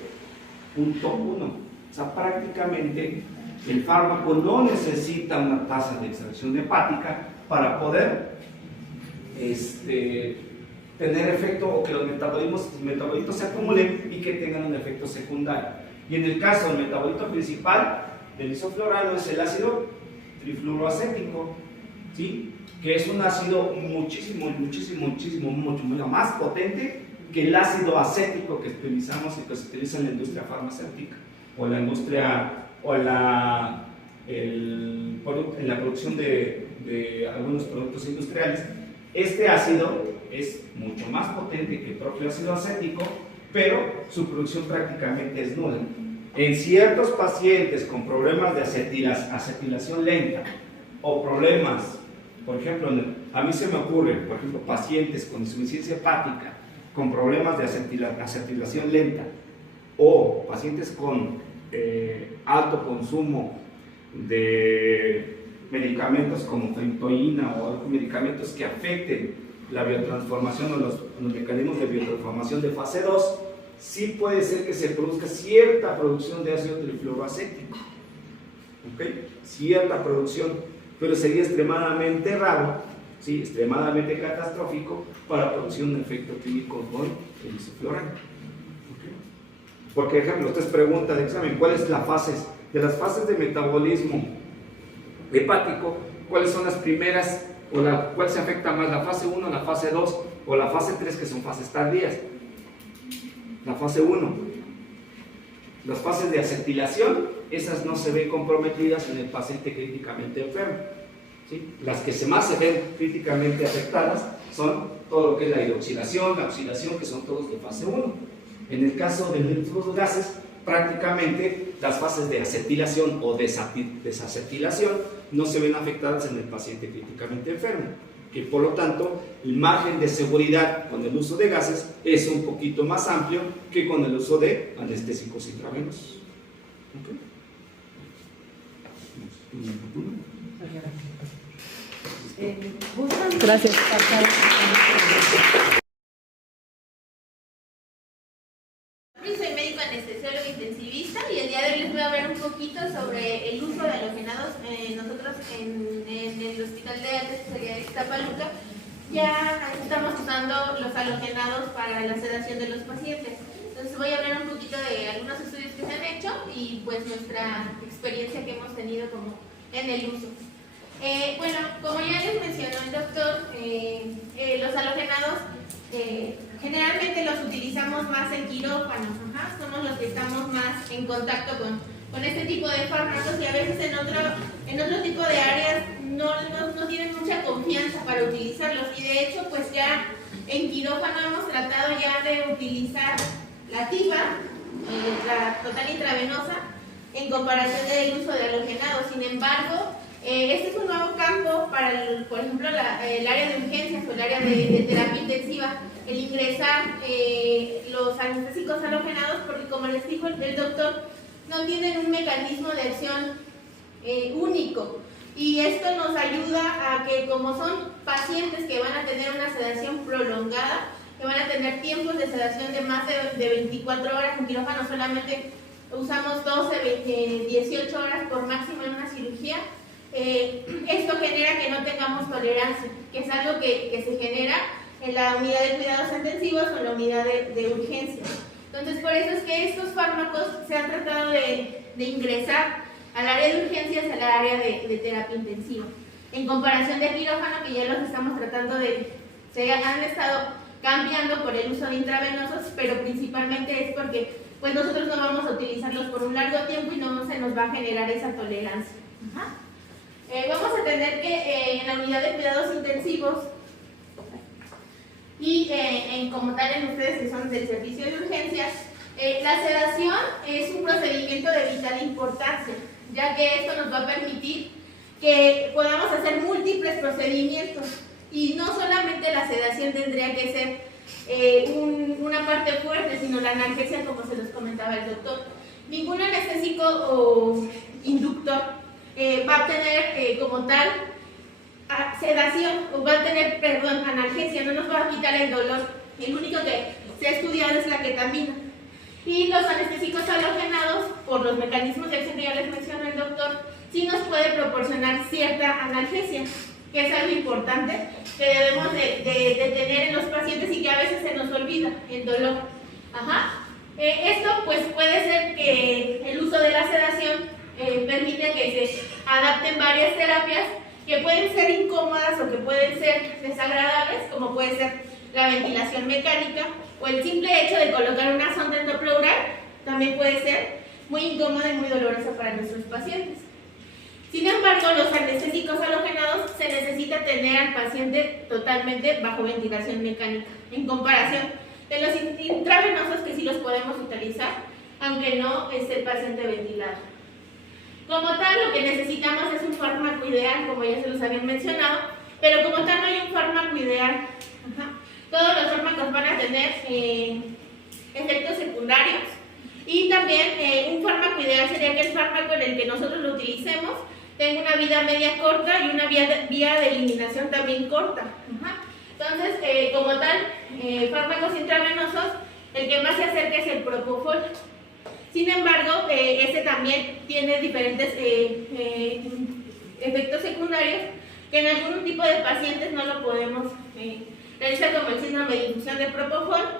0.1. O sea, prácticamente el fármaco no necesita una tasa de extracción hepática para poder tener efecto, o que los metabolitos se acumulen y que tengan un efecto secundario. Y en el caso del metabolito principal del isoflurano es el ácido trifluoroacético, ¿sí?, que es un ácido mucho más potente que el ácido acético que utilizamos y que se utiliza en la industria farmacéutica o en la producción de algunos productos industriales. Este ácido es mucho más potente que el propio ácido acético, pero su producción prácticamente es nula. En ciertos pacientes con problemas de acetilación lenta o problemas, por ejemplo, a mí se me ocurre, por ejemplo, pacientes con insuficiencia hepática, con problemas de acetilación lenta, o pacientes con alto consumo de medicamentos como fentoína o medicamentos que afecten la biotransformación o los mecanismos de biotransformación de fase 2, sí puede ser que se produzca cierta producción de ácido trifluoroacético, ¿okay? Cierta producción, pero sería extremadamente raro, ¿sí? Extremadamente catastrófico para producir un efecto clínico con el isoflurano. ¿Okay? Porque, por ejemplo, ustedes preguntan de examen, ¿cuál es la fase? De las fases de metabolismo hepático, ¿cuáles son las primeras o cuál se afecta más? ¿La fase 1, la fase 2 o la fase 3, que son fases tardías? La fase 1. Las fases de acetilación, esas no se ven comprometidas en el paciente críticamente enfermo, ¿sí? Las que más se ven críticamente afectadas son todo lo que es la hidroxilación, la oxidación, que son todos de fase 1. En el caso del flujo de gases, prácticamente las fases de acetilación o desacetilación no se ven afectadas en el paciente críticamente enfermo, que por lo tanto el margen de seguridad con el uso de gases es un poquito más amplio que con el uso de anestésicos intravenosos. ¿Okay? Gracias. Soy médico anestesiólogo intensivista y el día de hoy les voy a hablar un poquito sobre el uso de halogenados. Nosotros en el Hospital de Alta Especialidad de Iztapaluca ya estamos usando los halogenados para la sedación de los pacientes. Entonces voy a hablar un poquito de algunos estudios que se han hecho y pues nuestra experiencia que hemos tenido como en el uso. Bueno, como ya les mencionó el doctor, los halogenados generalmente los utilizamos más en quirófano, somos los que estamos más en contacto con este tipo de fármacos y a veces en otro tipo de áreas no tienen mucha confianza para utilizarlos y de hecho pues ya en quirófano hemos tratado ya de utilizar la TIVA, la total intravenosa, en comparación del uso de halogenados. Sin embargo, este es un nuevo campo para, por ejemplo, el área de urgencias o el área de terapia intensiva, el ingresar los anestésicos halogenados, porque como les dijo el doctor, no tienen un mecanismo de acción único. Y esto nos ayuda a que, como son pacientes que van a tener una sedación prolongada, que van a tener tiempos de sedación de más de 24 horas, en quirófano solamente usamos 12, 18 horas por máximo en una cirugía. Esto genera que no tengamos tolerancia, que es algo que se genera en la unidad de cuidados intensivos o en la unidad de urgencias. Entonces, por eso es que estos fármacos se han tratado de ingresar al área de urgencias, al área de terapia intensiva. En comparación de quirófano, que ya los estamos tratando se han estado cambiando por el uso de intravenosos, pero principalmente es porque pues nosotros no vamos a utilizarlos por un largo tiempo y no se nos va a generar esa tolerancia. Vamos a tener que en la unidad de cuidados intensivos y como tal en ustedes que son del servicio de urgencias, la sedación es un procedimiento de vital importancia, ya que esto nos va a permitir que podamos hacer múltiples procedimientos y no solamente la sedación tendría que ser una parte fuerte, sino la analgesia, como se los comentaba el doctor. Ningún anestésico o inductor va a tener como tal sedación, o va a tener, analgesia, no nos va a quitar el dolor. El único que se ha estudiado es la ketamina. Y los anestésicos halogenados, por los mecanismos de acción que ya les mencionó el doctor, sí nos puede proporcionar cierta analgesia, que es algo importante que debemos de tener en los pacientes y que a veces se nos olvida, el dolor. Esto pues puede ser que el uso de la sedación permite que se adapten varias terapias que pueden ser incómodas o que pueden ser desagradables, como puede ser la ventilación mecánica o el simple hecho de colocar una sonda endopleural también puede ser muy incómoda y muy dolorosa para nuestros pacientes. Sin embargo, los anestésicos halogenados se necesita tener al paciente totalmente bajo ventilación mecánica, en comparación de los intravenosos que sí los podemos utilizar, aunque no esté el paciente ventilado. Como tal, lo que necesitamos es un fármaco ideal, como ya se los habían mencionado, pero como tal no hay un fármaco ideal. Todos los fármacos van a tener efectos secundarios y también un fármaco ideal sería que el fármaco en el que nosotros lo utilicemos tenga una vida media corta y una vía de eliminación también corta. Entonces, como tal, fármacos intravenosos, el que más se acerca es el propofol. Sin embargo, este también tiene diferentes efectos secundarios que en algún tipo de pacientes no lo podemos realizar, como el síndrome de difusión de propofol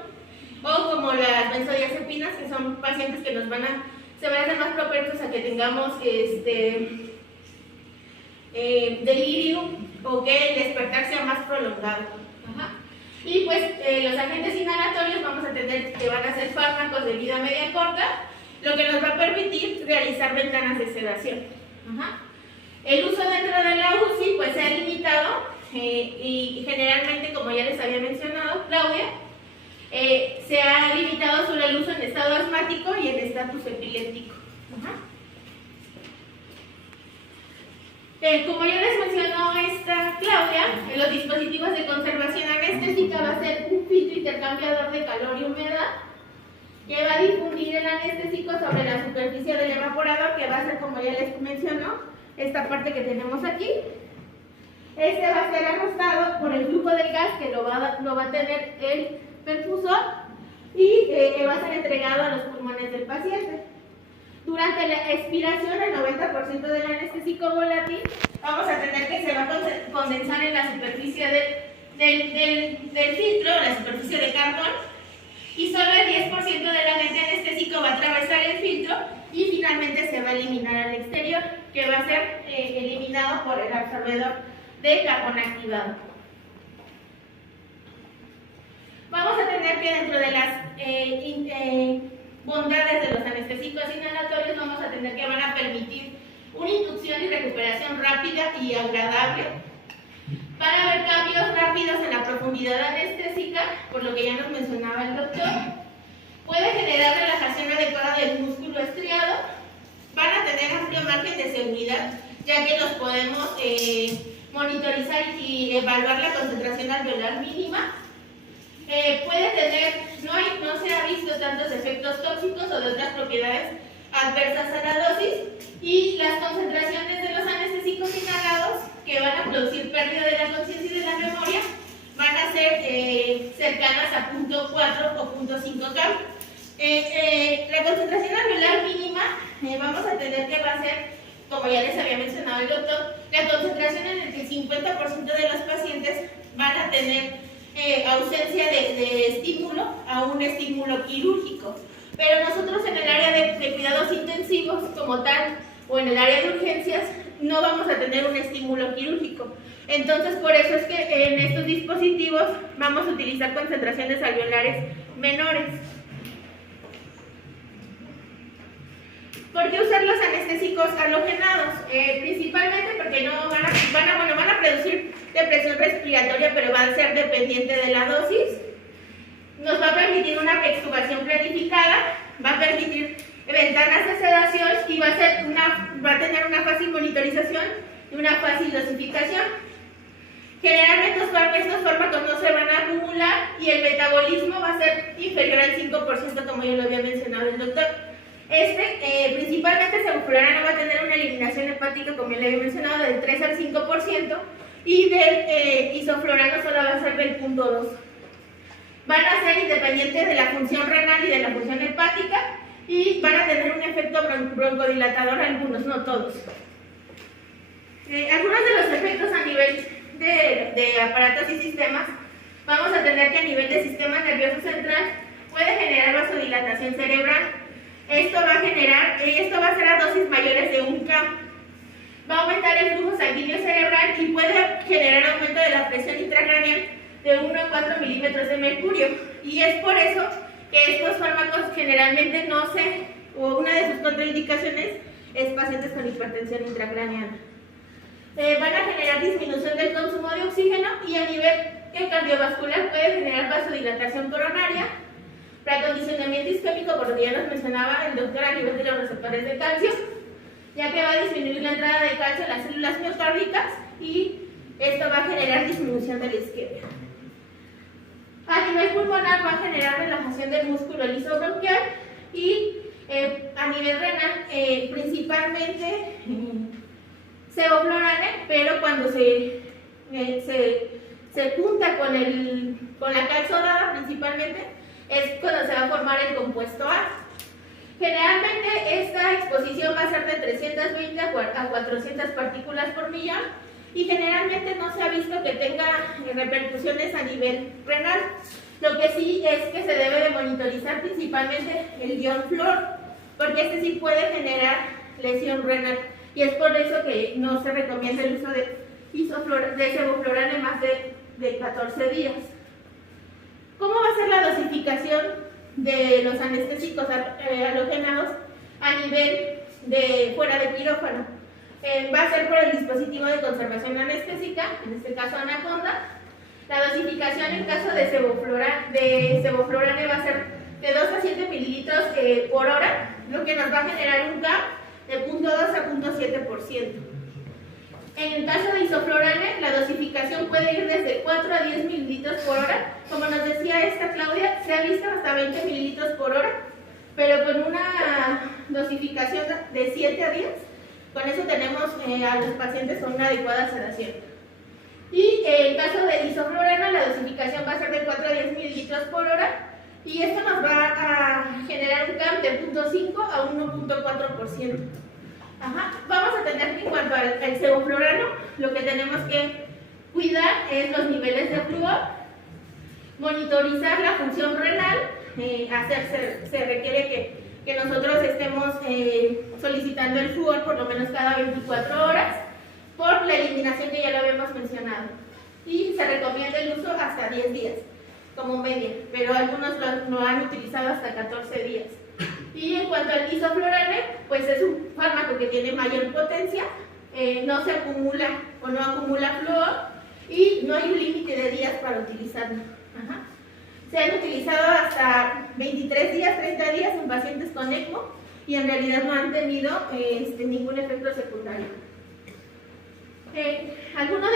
o como las benzodiazepinas, que son pacientes que se van a hacer más propensos a que tengamos delirium o que el despertar sea más prolongado. Y pues los agentes inhalatorios vamos a tener que van a ser fármacos de vida media corta, lo que nos va a permitir realizar ventanas de sedación. El uso dentro de la UCI pues se ha limitado y generalmente, como ya les había mencionado Claudia, se ha limitado solo el uso en estado asmático y en estatus epiléptico. Como ya les mencionó esta Claudia, los dispositivos de conservación anestésica va a ser un filtro intercambiador de calor y humedad que va a difundir el anestésico sobre la superficie del evaporador, que va a ser, como ya les mencionó, esta parte que tenemos aquí. Este va a ser arrastrado por el flujo del gas que lo va a tener el perfusor y va a ser entregado a los pulmones del paciente. Durante la expiración, el 90% del anestésico volátil vamos a tener que se va a condensar en la superficie del filtro, la superficie de cartón, y solo el 10% del agente anestésico va a atravesar el filtro y finalmente se va a eliminar al exterior, que va a ser eliminado por el absorbedor de carbón activado. Vamos a tener que dentro de las bondades de los anestésicos inhalatorios vamos a tener que van a permitir una inducción y recuperación rápida y agradable. Van a haber cambios rápidos en la profundidad anestésica, por lo que ya nos mencionaba el doctor. Puede generar relajación adecuada del músculo estriado. Van a tener amplio margen de seguridad, ya que los podemos monitorizar y evaluar la concentración alveolar mínima. Puede tener, no se ha visto tantos efectos tóxicos o de otras propiedades adversas a la dosis, y las concentraciones de los anestésicos inhalados que van a producir pérdida de la conciencia y de la memoria van a ser cercanas a 0.4 o 0.5 Gauss. La concentración alveolar mínima vamos a tener que va a ser, como ya les había mencionado el doctor, la concentración en el que el 50% de los pacientes van a tener ausencia de estímulo a un estímulo quirúrgico. Pero nosotros en el área de cuidados intensivos como tal, o en el área de urgencias, no vamos a tener un estímulo quirúrgico. Entonces, por eso es que en estos dispositivos vamos a utilizar concentraciones alveolares menores. ¿Por qué usar los anestésicos halogenados? Principalmente porque no van a producir depresión respiratoria, pero va a ser dependiente de la dosis. Nos va a permitir una extubación planificada, va a permitir ventanas de sedación y va a tener una fácil monitorización y una fácil dosificación. Generalmente estos fármacos no se van a acumular y el metabolismo va a ser inferior al 5%, como ya lo había mencionado el doctor. Principalmente sevoflurana va a tener una eliminación hepática, como ya le había mencionado, del 3 al 5%, y del isoflurano solo va a ser del 0.2. Van a ser independientes de la función renal y de la función hepática, y van a tener un efecto broncodilatador, algunos, no todos. Algunos de los efectos a nivel de aparatos y sistemas, vamos a tener que a nivel del sistema nervioso central puede generar vasodilatación cerebral. Esto va a ser a dosis mayores de 1 K. Va a aumentar el flujo sanguíneo cerebral y puede generar aumento de la presión intracraneal de 1 a 4 milímetros de mercurio. Y es por eso que estos fármacos generalmente o una de sus contraindicaciones es pacientes con hipertensión intracraneal. Van a generar disminución del consumo de oxígeno y a nivel cardiovascular puede generar vasodilatación coronaria, preacondicionamiento isquémico, por lo que ya nos mencionaba el doctor, a nivel de los receptores de calcio, ya que va a disminuir la entrada de calcio en las células miocárdicas y esto va a generar disminución de la isquemia. A nivel pulmonar va a generar relajación del músculo liso bronquial y a nivel renal principalmente sevoflurane, pero cuando se junta con la cal sodada principalmente, es cuando se va a formar el compuesto A. Generalmente esta exposición va a ser de 320 a 400 partículas por millón y generalmente no se ha visto que tenga repercusiones a nivel renal. Lo que sí es que se debe de monitorizar principalmente el ion flúor, porque este sí puede generar lesión renal y es por eso que no se recomienda el uso de sevoflurane más de 14 días. ¿Cómo va a ser la dosificación de los anestésicos halogenados a nivel de fuera de quirófano? Va a ser por el dispositivo de conservación anestésica, en este caso Anaconda. La dosificación en caso de sevoflurane va a ser de 2 a 7 mililitros por hora, lo que nos va a generar un CAP de 0.2 a 0.7%. En el caso de isoflurane, la dosificación puede ir desde 4 a 10 mililitros por hora. Como nos decía esta Claudia, se ha visto hasta 20 mililitros por hora, pero con una dosificación de 7 a 10, con eso tenemos a los pacientes con una adecuada sedación. Y en el caso de isoflurana, la dosificación va a ser de 4 a 10 mililitros por hora, y esto nos va a generar un CAM de 0.5 a 1.4%. Vamos a tener que en cuanto al sevoflurano, lo que tenemos que cuidar es los niveles de flúor, monitorizar la función renal, se requiere que nosotros estemos solicitando el flúor por lo menos cada 24 horas, por la eliminación que ya lo habíamos mencionado. Y se recomienda el uso hasta 10 días, como media, pero algunos lo han utilizado hasta 14 días. Y en cuanto al isoflurane, pues es un fármaco que tiene mayor potencia, no se acumula o no acumula flúor y no hay un límite de días para utilizarlo. Se han utilizado hasta 23 días, 30 días en pacientes con ECMO y en realidad no han tenido ningún efecto secundario. Algunas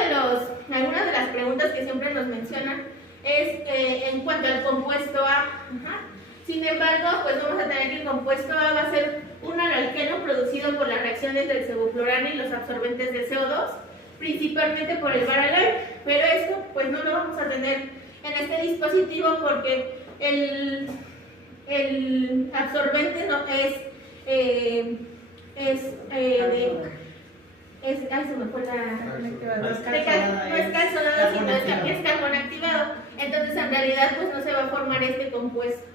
de las preguntas que siempre nos mencionan es en cuanto al compuesto A. Sin embargo, pues vamos a tener que el compuesto A va a ser un analgeno producido por la reacción entre el sevoflurane y los absorbentes de CO2, principalmente por el Varaline, pero esto pues no lo vamos a tener en este dispositivo porque el absorbente no es se me fue no es calzonado, sino es carbón activado. Entonces en realidad pues no se va a formar este compuesto.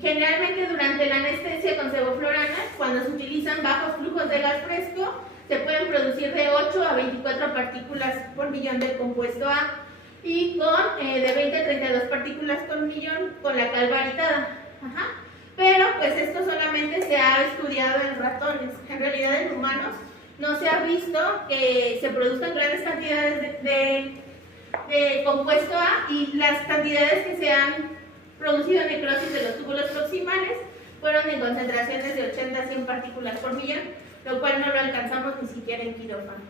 Generalmente durante la anestesia con sevoflurana, cuando se utilizan bajos flujos de gas fresco, se pueden producir de 8 a 24 partículas por millón del compuesto A y con de 20 a 32 partículas por millón con la cal varitada. Pero pues esto solamente se ha estudiado en ratones. En realidad en humanos no se ha visto que se produzcan grandes cantidades de compuesto A y las cantidades que se han producido necrosis de los túbulos proximales fueron en concentraciones de 80 a 100 partículas por millón, lo cual no lo alcanzamos ni siquiera en quirófano.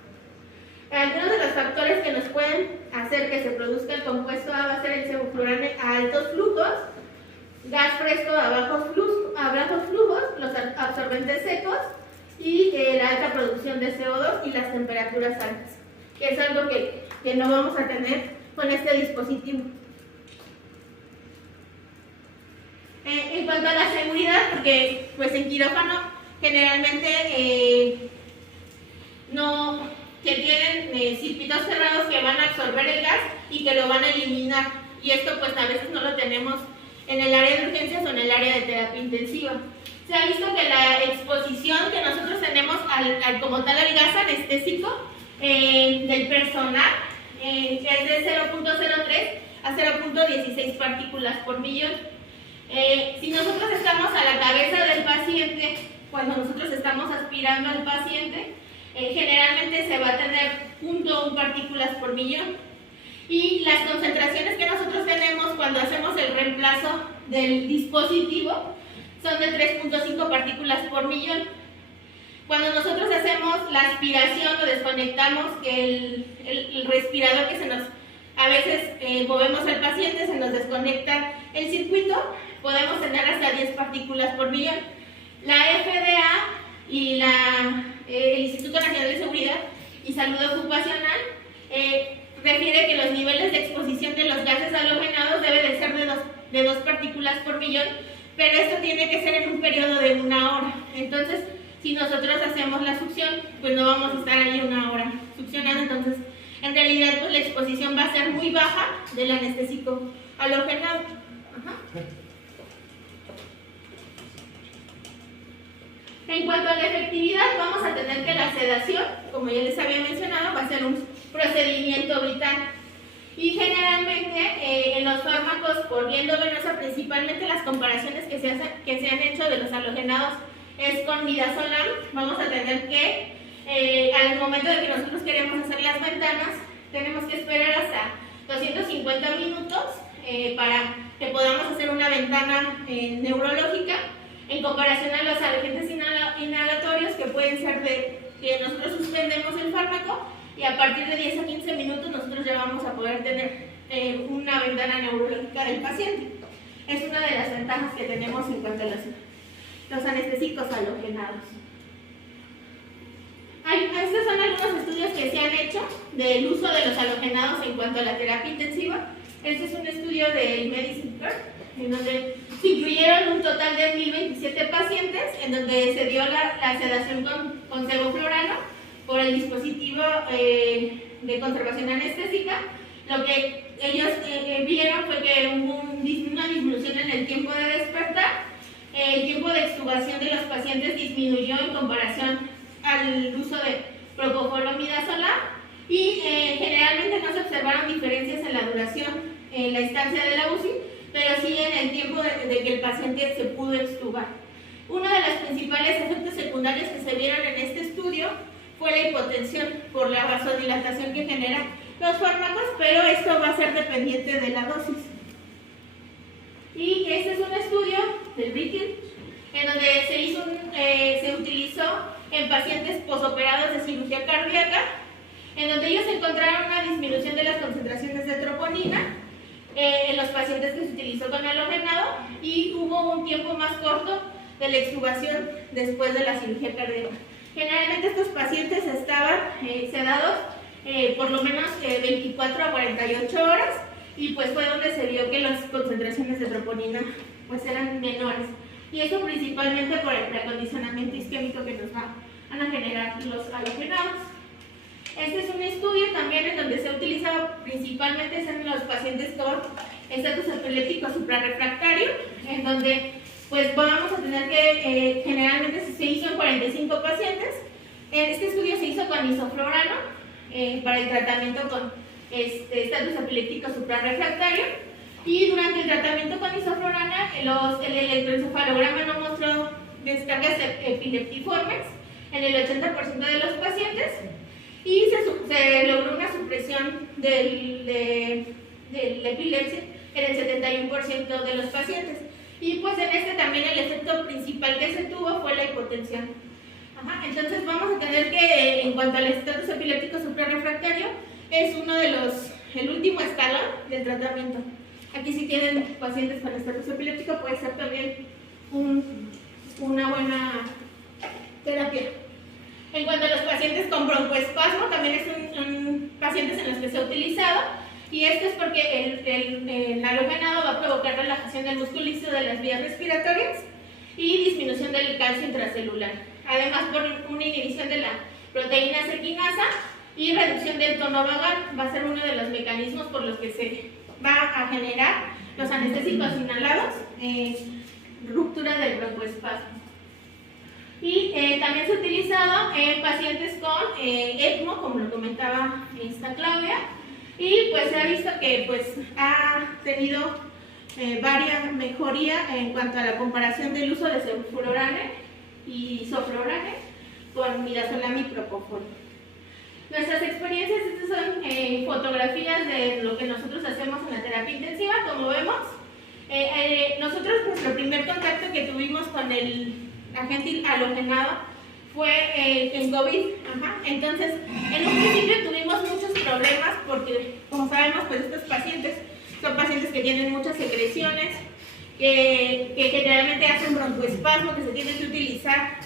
Algunos de los factores que nos pueden hacer que se produzca el compuesto A va a ser el sevoflurane a altos flujos, gas fresco a bajos flujos, los absorbentes secos y la alta producción de CO2 y las temperaturas altas, que es algo que no vamos a tener con este dispositivo. En cuanto a la seguridad, porque pues en quirófano generalmente que tienen circuitos cerrados que van a absorber el gas y que lo van a eliminar, y esto pues a veces no lo tenemos en el área de urgencias o en el área de terapia intensiva. Se ha visto que la exposición que nosotros tenemos como tal al gas anestésico del personal es de 0.03 a 0.16 partículas por millón. Si nosotros estamos a la cabeza del paciente, cuando nosotros estamos aspirando al paciente, generalmente se va a tener 0.1 partículas por millón. Y las concentraciones que nosotros tenemos cuando hacemos el reemplazo del dispositivo son de 3.5 partículas por millón. Cuando nosotros hacemos la aspiración o desconectamos el respirador que a veces movemos al paciente, se nos desconecta el circuito, podemos tener hasta 10 partículas por millón. La FDA y la el Instituto Nacional de Seguridad y Salud Ocupacional refiere que los niveles de exposición de los gases halogenados debe de ser de 2 partículas por millón, pero esto tiene que ser en un periodo de 1 hora. Entonces, si nosotros hacemos la succión, pues no vamos a estar ahí 1 hora succionando, entonces en realidad pues la exposición va a ser muy baja del anestésico halogenado. Ajá. En cuanto a la efectividad, vamos a tener que la sedación, como ya les había mencionado, va a ser un procedimiento vital. Y generalmente en los fármacos por vía endovenosa, principalmente las comparaciones que se han hecho de los halogenados es con midazolam. Vamos a tener que, al momento de que nosotros queremos hacer las ventanas, tenemos que esperar hasta 250 minutos para que podamos hacer una ventana neurológica, en comparación a los agentes inhalatorios que pueden ser de que nosotros suspendemos el fármaco y a partir de 10 a 15 minutos nosotros ya vamos a poder tener una ventana neurológica del paciente. Es una de las ventajas que tenemos en cuanto a los anestésicos halogenados. Estos son algunos estudios que se han hecho del uso de los halogenados en cuanto a la terapia intensiva. Este es un estudio del Medicine Care, en donde se incluyeron un total de 1027 pacientes, en donde se dio la sedación con sevoflurano por el dispositivo de conservación anestésica. Lo que ellos vieron fue que hubo una disminución en el tiempo de despertar. El tiempo de extubación de los pacientes disminuyó en comparación al uso de propofol o midazolam y generalmente no se observaron diferencias en la duración, en la estancia de la UCI, pero sí en el tiempo de que el paciente se pudo extubar. Uno de los principales efectos secundarios que se vieron en este estudio fue la hipotensión por la vasodilatación que generan los fármacos, pero esto va a ser dependiente de la dosis. Y este es un estudio del British, en donde se utilizó en pacientes posoperados de cirugía cardíaca, en donde ellos encontraron una disminución de las concentraciones de troponina en los pacientes que se utilizó con halogenado y hubo un tiempo más corto de la extubación después de la cirugía cardíaca. Generalmente estos pacientes estaban sedados por lo menos 24 a 48 horas y pues fue donde se vio que las concentraciones de troponina pues eran menores. Y eso principalmente por el preacondicionamiento isquémico que nos van a generar los halogenados. Este es un estudio también en donde se ha utilizado principalmente en los pacientes con estatus epiléptico suprarrefractario, en donde pues vamos a tener que generalmente se hizo en 45 pacientes. Este estudio se hizo con isoflurano para el tratamiento con estatus epiléptico suprarrefractario, y durante el tratamiento con isoflurana el electroencefalograma no mostró descargas epileptiformes en el 80% de los pacientes y se logró una supresión de la epilepsia en el 71% de los pacientes. Y pues en este también el efecto principal que se tuvo fue la hipotensión. Ajá, entonces vamos a tener que, en cuanto al estatus epiléptico suprarrefractario, es el último escalón del tratamiento. Aquí si tienen pacientes con estatus epiléptico puede ser también una buena terapia. En cuanto a los pacientes con broncoespasmo, también es pacientes en los que se ha utilizado, y esto es porque el halogenado va a provocar relajación del músculo liso de las vías respiratorias y disminución del calcio intracelular. Además, por una inhibición de la proteína C quinasa y reducción del tono vagal, va a ser uno de los mecanismos por los que se va a generar los anestésicos inhalados, ruptura del broncoespasmo. Y también se ha utilizado en pacientes con ECMO, como lo comentaba esta Claudia, y pues se ha visto que pues ha tenido varias mejorías en cuanto a la comparación del uso de sevoflurane y isoflurane con midazolam y propofol. Nuestras experiencias, estas son fotografías de lo que nosotros hacemos en la terapia intensiva. Como vemos, nosotros nuestro primer contacto que tuvimos con el agente halogenado fue en COVID. Ajá. Entonces, en un principio tuvimos muchos problemas porque, como sabemos, pues estos pacientes son pacientes que tienen muchas secreciones, que generalmente hacen broncoespasmo, que se tienen que utilizar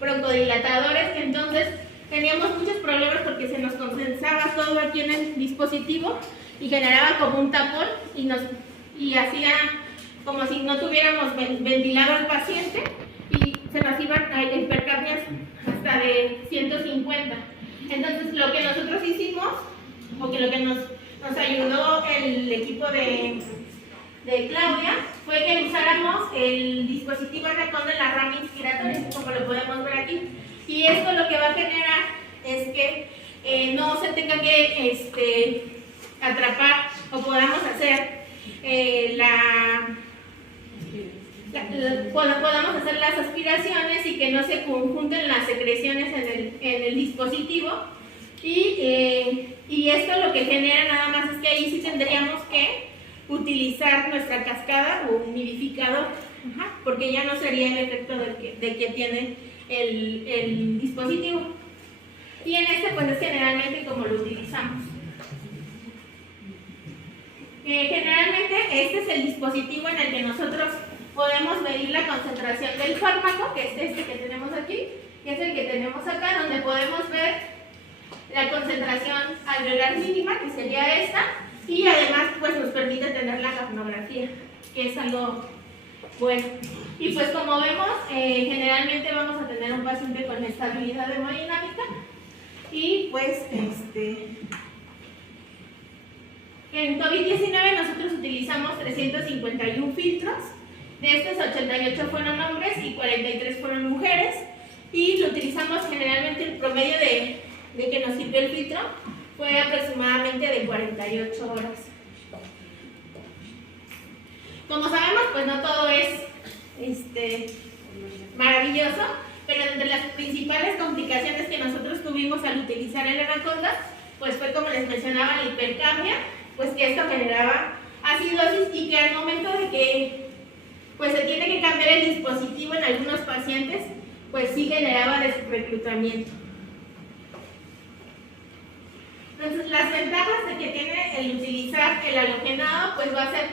broncodilatadores, que entonces teníamos muchos problemas porque se nos condensaba todo aquí en el dispositivo y generaba como un tapón y hacía como si no tuviéramos ventilado al paciente y se nos iban a hipercapnias hasta de 150. Entonces lo que nosotros hicimos, o que lo que nos ayudó el equipo de Claudia, fue que usáramos el dispositivo Anaconda en la rama inspiratoria, como lo podemos ver aquí. Y esto lo que va a generar es que no se tenga que atrapar o podamos hacer podamos hacer las aspiraciones y que no se conjunten las secreciones en el dispositivo. Y esto lo que genera nada más es que ahí sí tendríamos que utilizar nuestra cascada o humidificador, porque ya no sería el efecto de que tiene el dispositivo. Y en este pues es generalmente como lo utilizamos. Generalmente este es el dispositivo en el que nosotros podemos medir la concentración del fármaco, que es este que tenemos aquí, que es el que tenemos acá, donde podemos ver la concentración alveolar mínima, que sería esta, y además pues nos permite tener la capnografía, que es algo bueno. Y pues como vemos, generalmente vamos a tener un paciente con estabilidad hemodinámica y pues en COVID-19 nosotros utilizamos 351 filtros. De estos 88 fueron hombres y 43 fueron mujeres, y lo utilizamos generalmente. El promedio de que nos sirvió el filtro fue aproximadamente de 48 horas. Como sabemos, pues no todo es maravilloso, pero entre las principales complicaciones que nosotros tuvimos al utilizar el Anaconda, pues fue, como les mencionaba, la hipercapnia, pues que esto generaba acidosis y que al momento de que pues se tiene que cambiar el dispositivo en algunos pacientes, pues sí generaba desreclutamiento. Entonces, las ventajas de que tiene el utilizar el halogenado, pues va a ser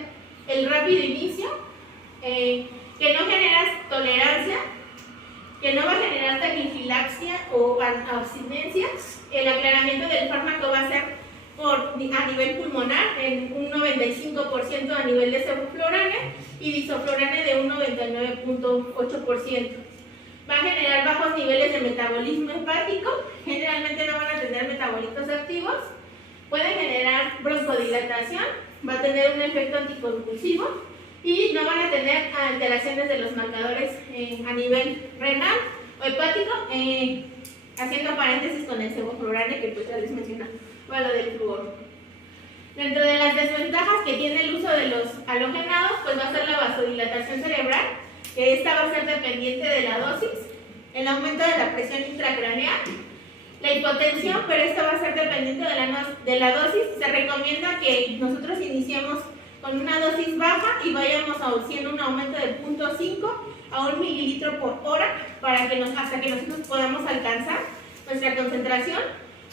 el rápido inicio, que no generas tolerancia, que no va a generar taquifilaxia o abstinencia. El aclaramiento del fármaco va a ser a nivel pulmonar, en un 95% a nivel de sevoflurane y disoflurane de un 99.8%. Va a generar bajos niveles de metabolismo hepático, generalmente no van a tener metabolitos activos, puede generar broncodilatación, va a tener un efecto anticonvulsivo y no van a tener alteraciones de los marcadores a nivel renal o hepático, haciendo paréntesis con el sevoflurane que pues ya les mencioné, o lo del flúor. Dentro de las desventajas que tiene el uso de los halogenados, pues va a ser la vasodilatación cerebral, que esta va a ser dependiente de la dosis, el aumento de la presión intracraneal, la hipotensión, pero esta va a ser dependiente de la dosis. Se recomienda que nosotros iniciemos con una dosis baja y vayamos haciendo un aumento de 0.5 a 1 mililitro por hora hasta que nosotros podamos alcanzar nuestra concentración,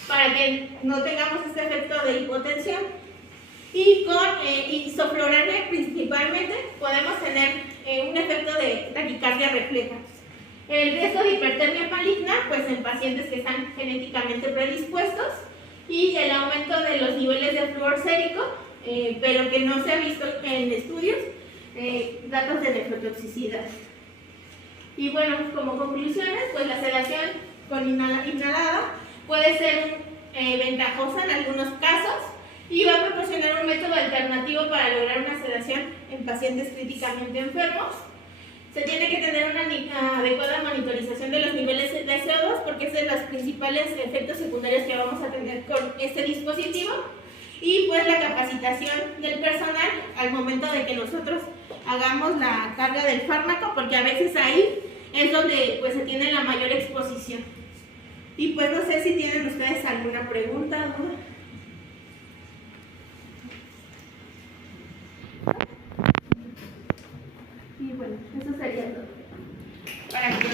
para que no tengamos este efecto de hipotensión. Y con isoflurane principalmente podemos tener un efecto de taquicardia refleja. El riesgo de hipertermia maligna, pues en pacientes que están genéticamente predispuestos, y el aumento de los niveles de flúor sérico, pero que no se ha visto en estudios datos de nefrotoxicidad. Y bueno, como conclusiones, pues la sedación con inhalada puede ser ventajosa en algunos casos y va a proporcionar un método alternativo para lograr una sedación en pacientes críticamente enfermos. Se tiene que tener una adecuada monitorización de los niveles de CO2, porque es de los principales efectos secundarios que vamos a tener con este dispositivo. Y pues la capacitación del personal al momento de que nosotros hagamos la carga del fármaco, porque a veces ahí es donde pues se tiene la mayor exposición. Y pues no sé si tienen ustedes alguna pregunta, duda. Y bueno, eso sería todo. Para que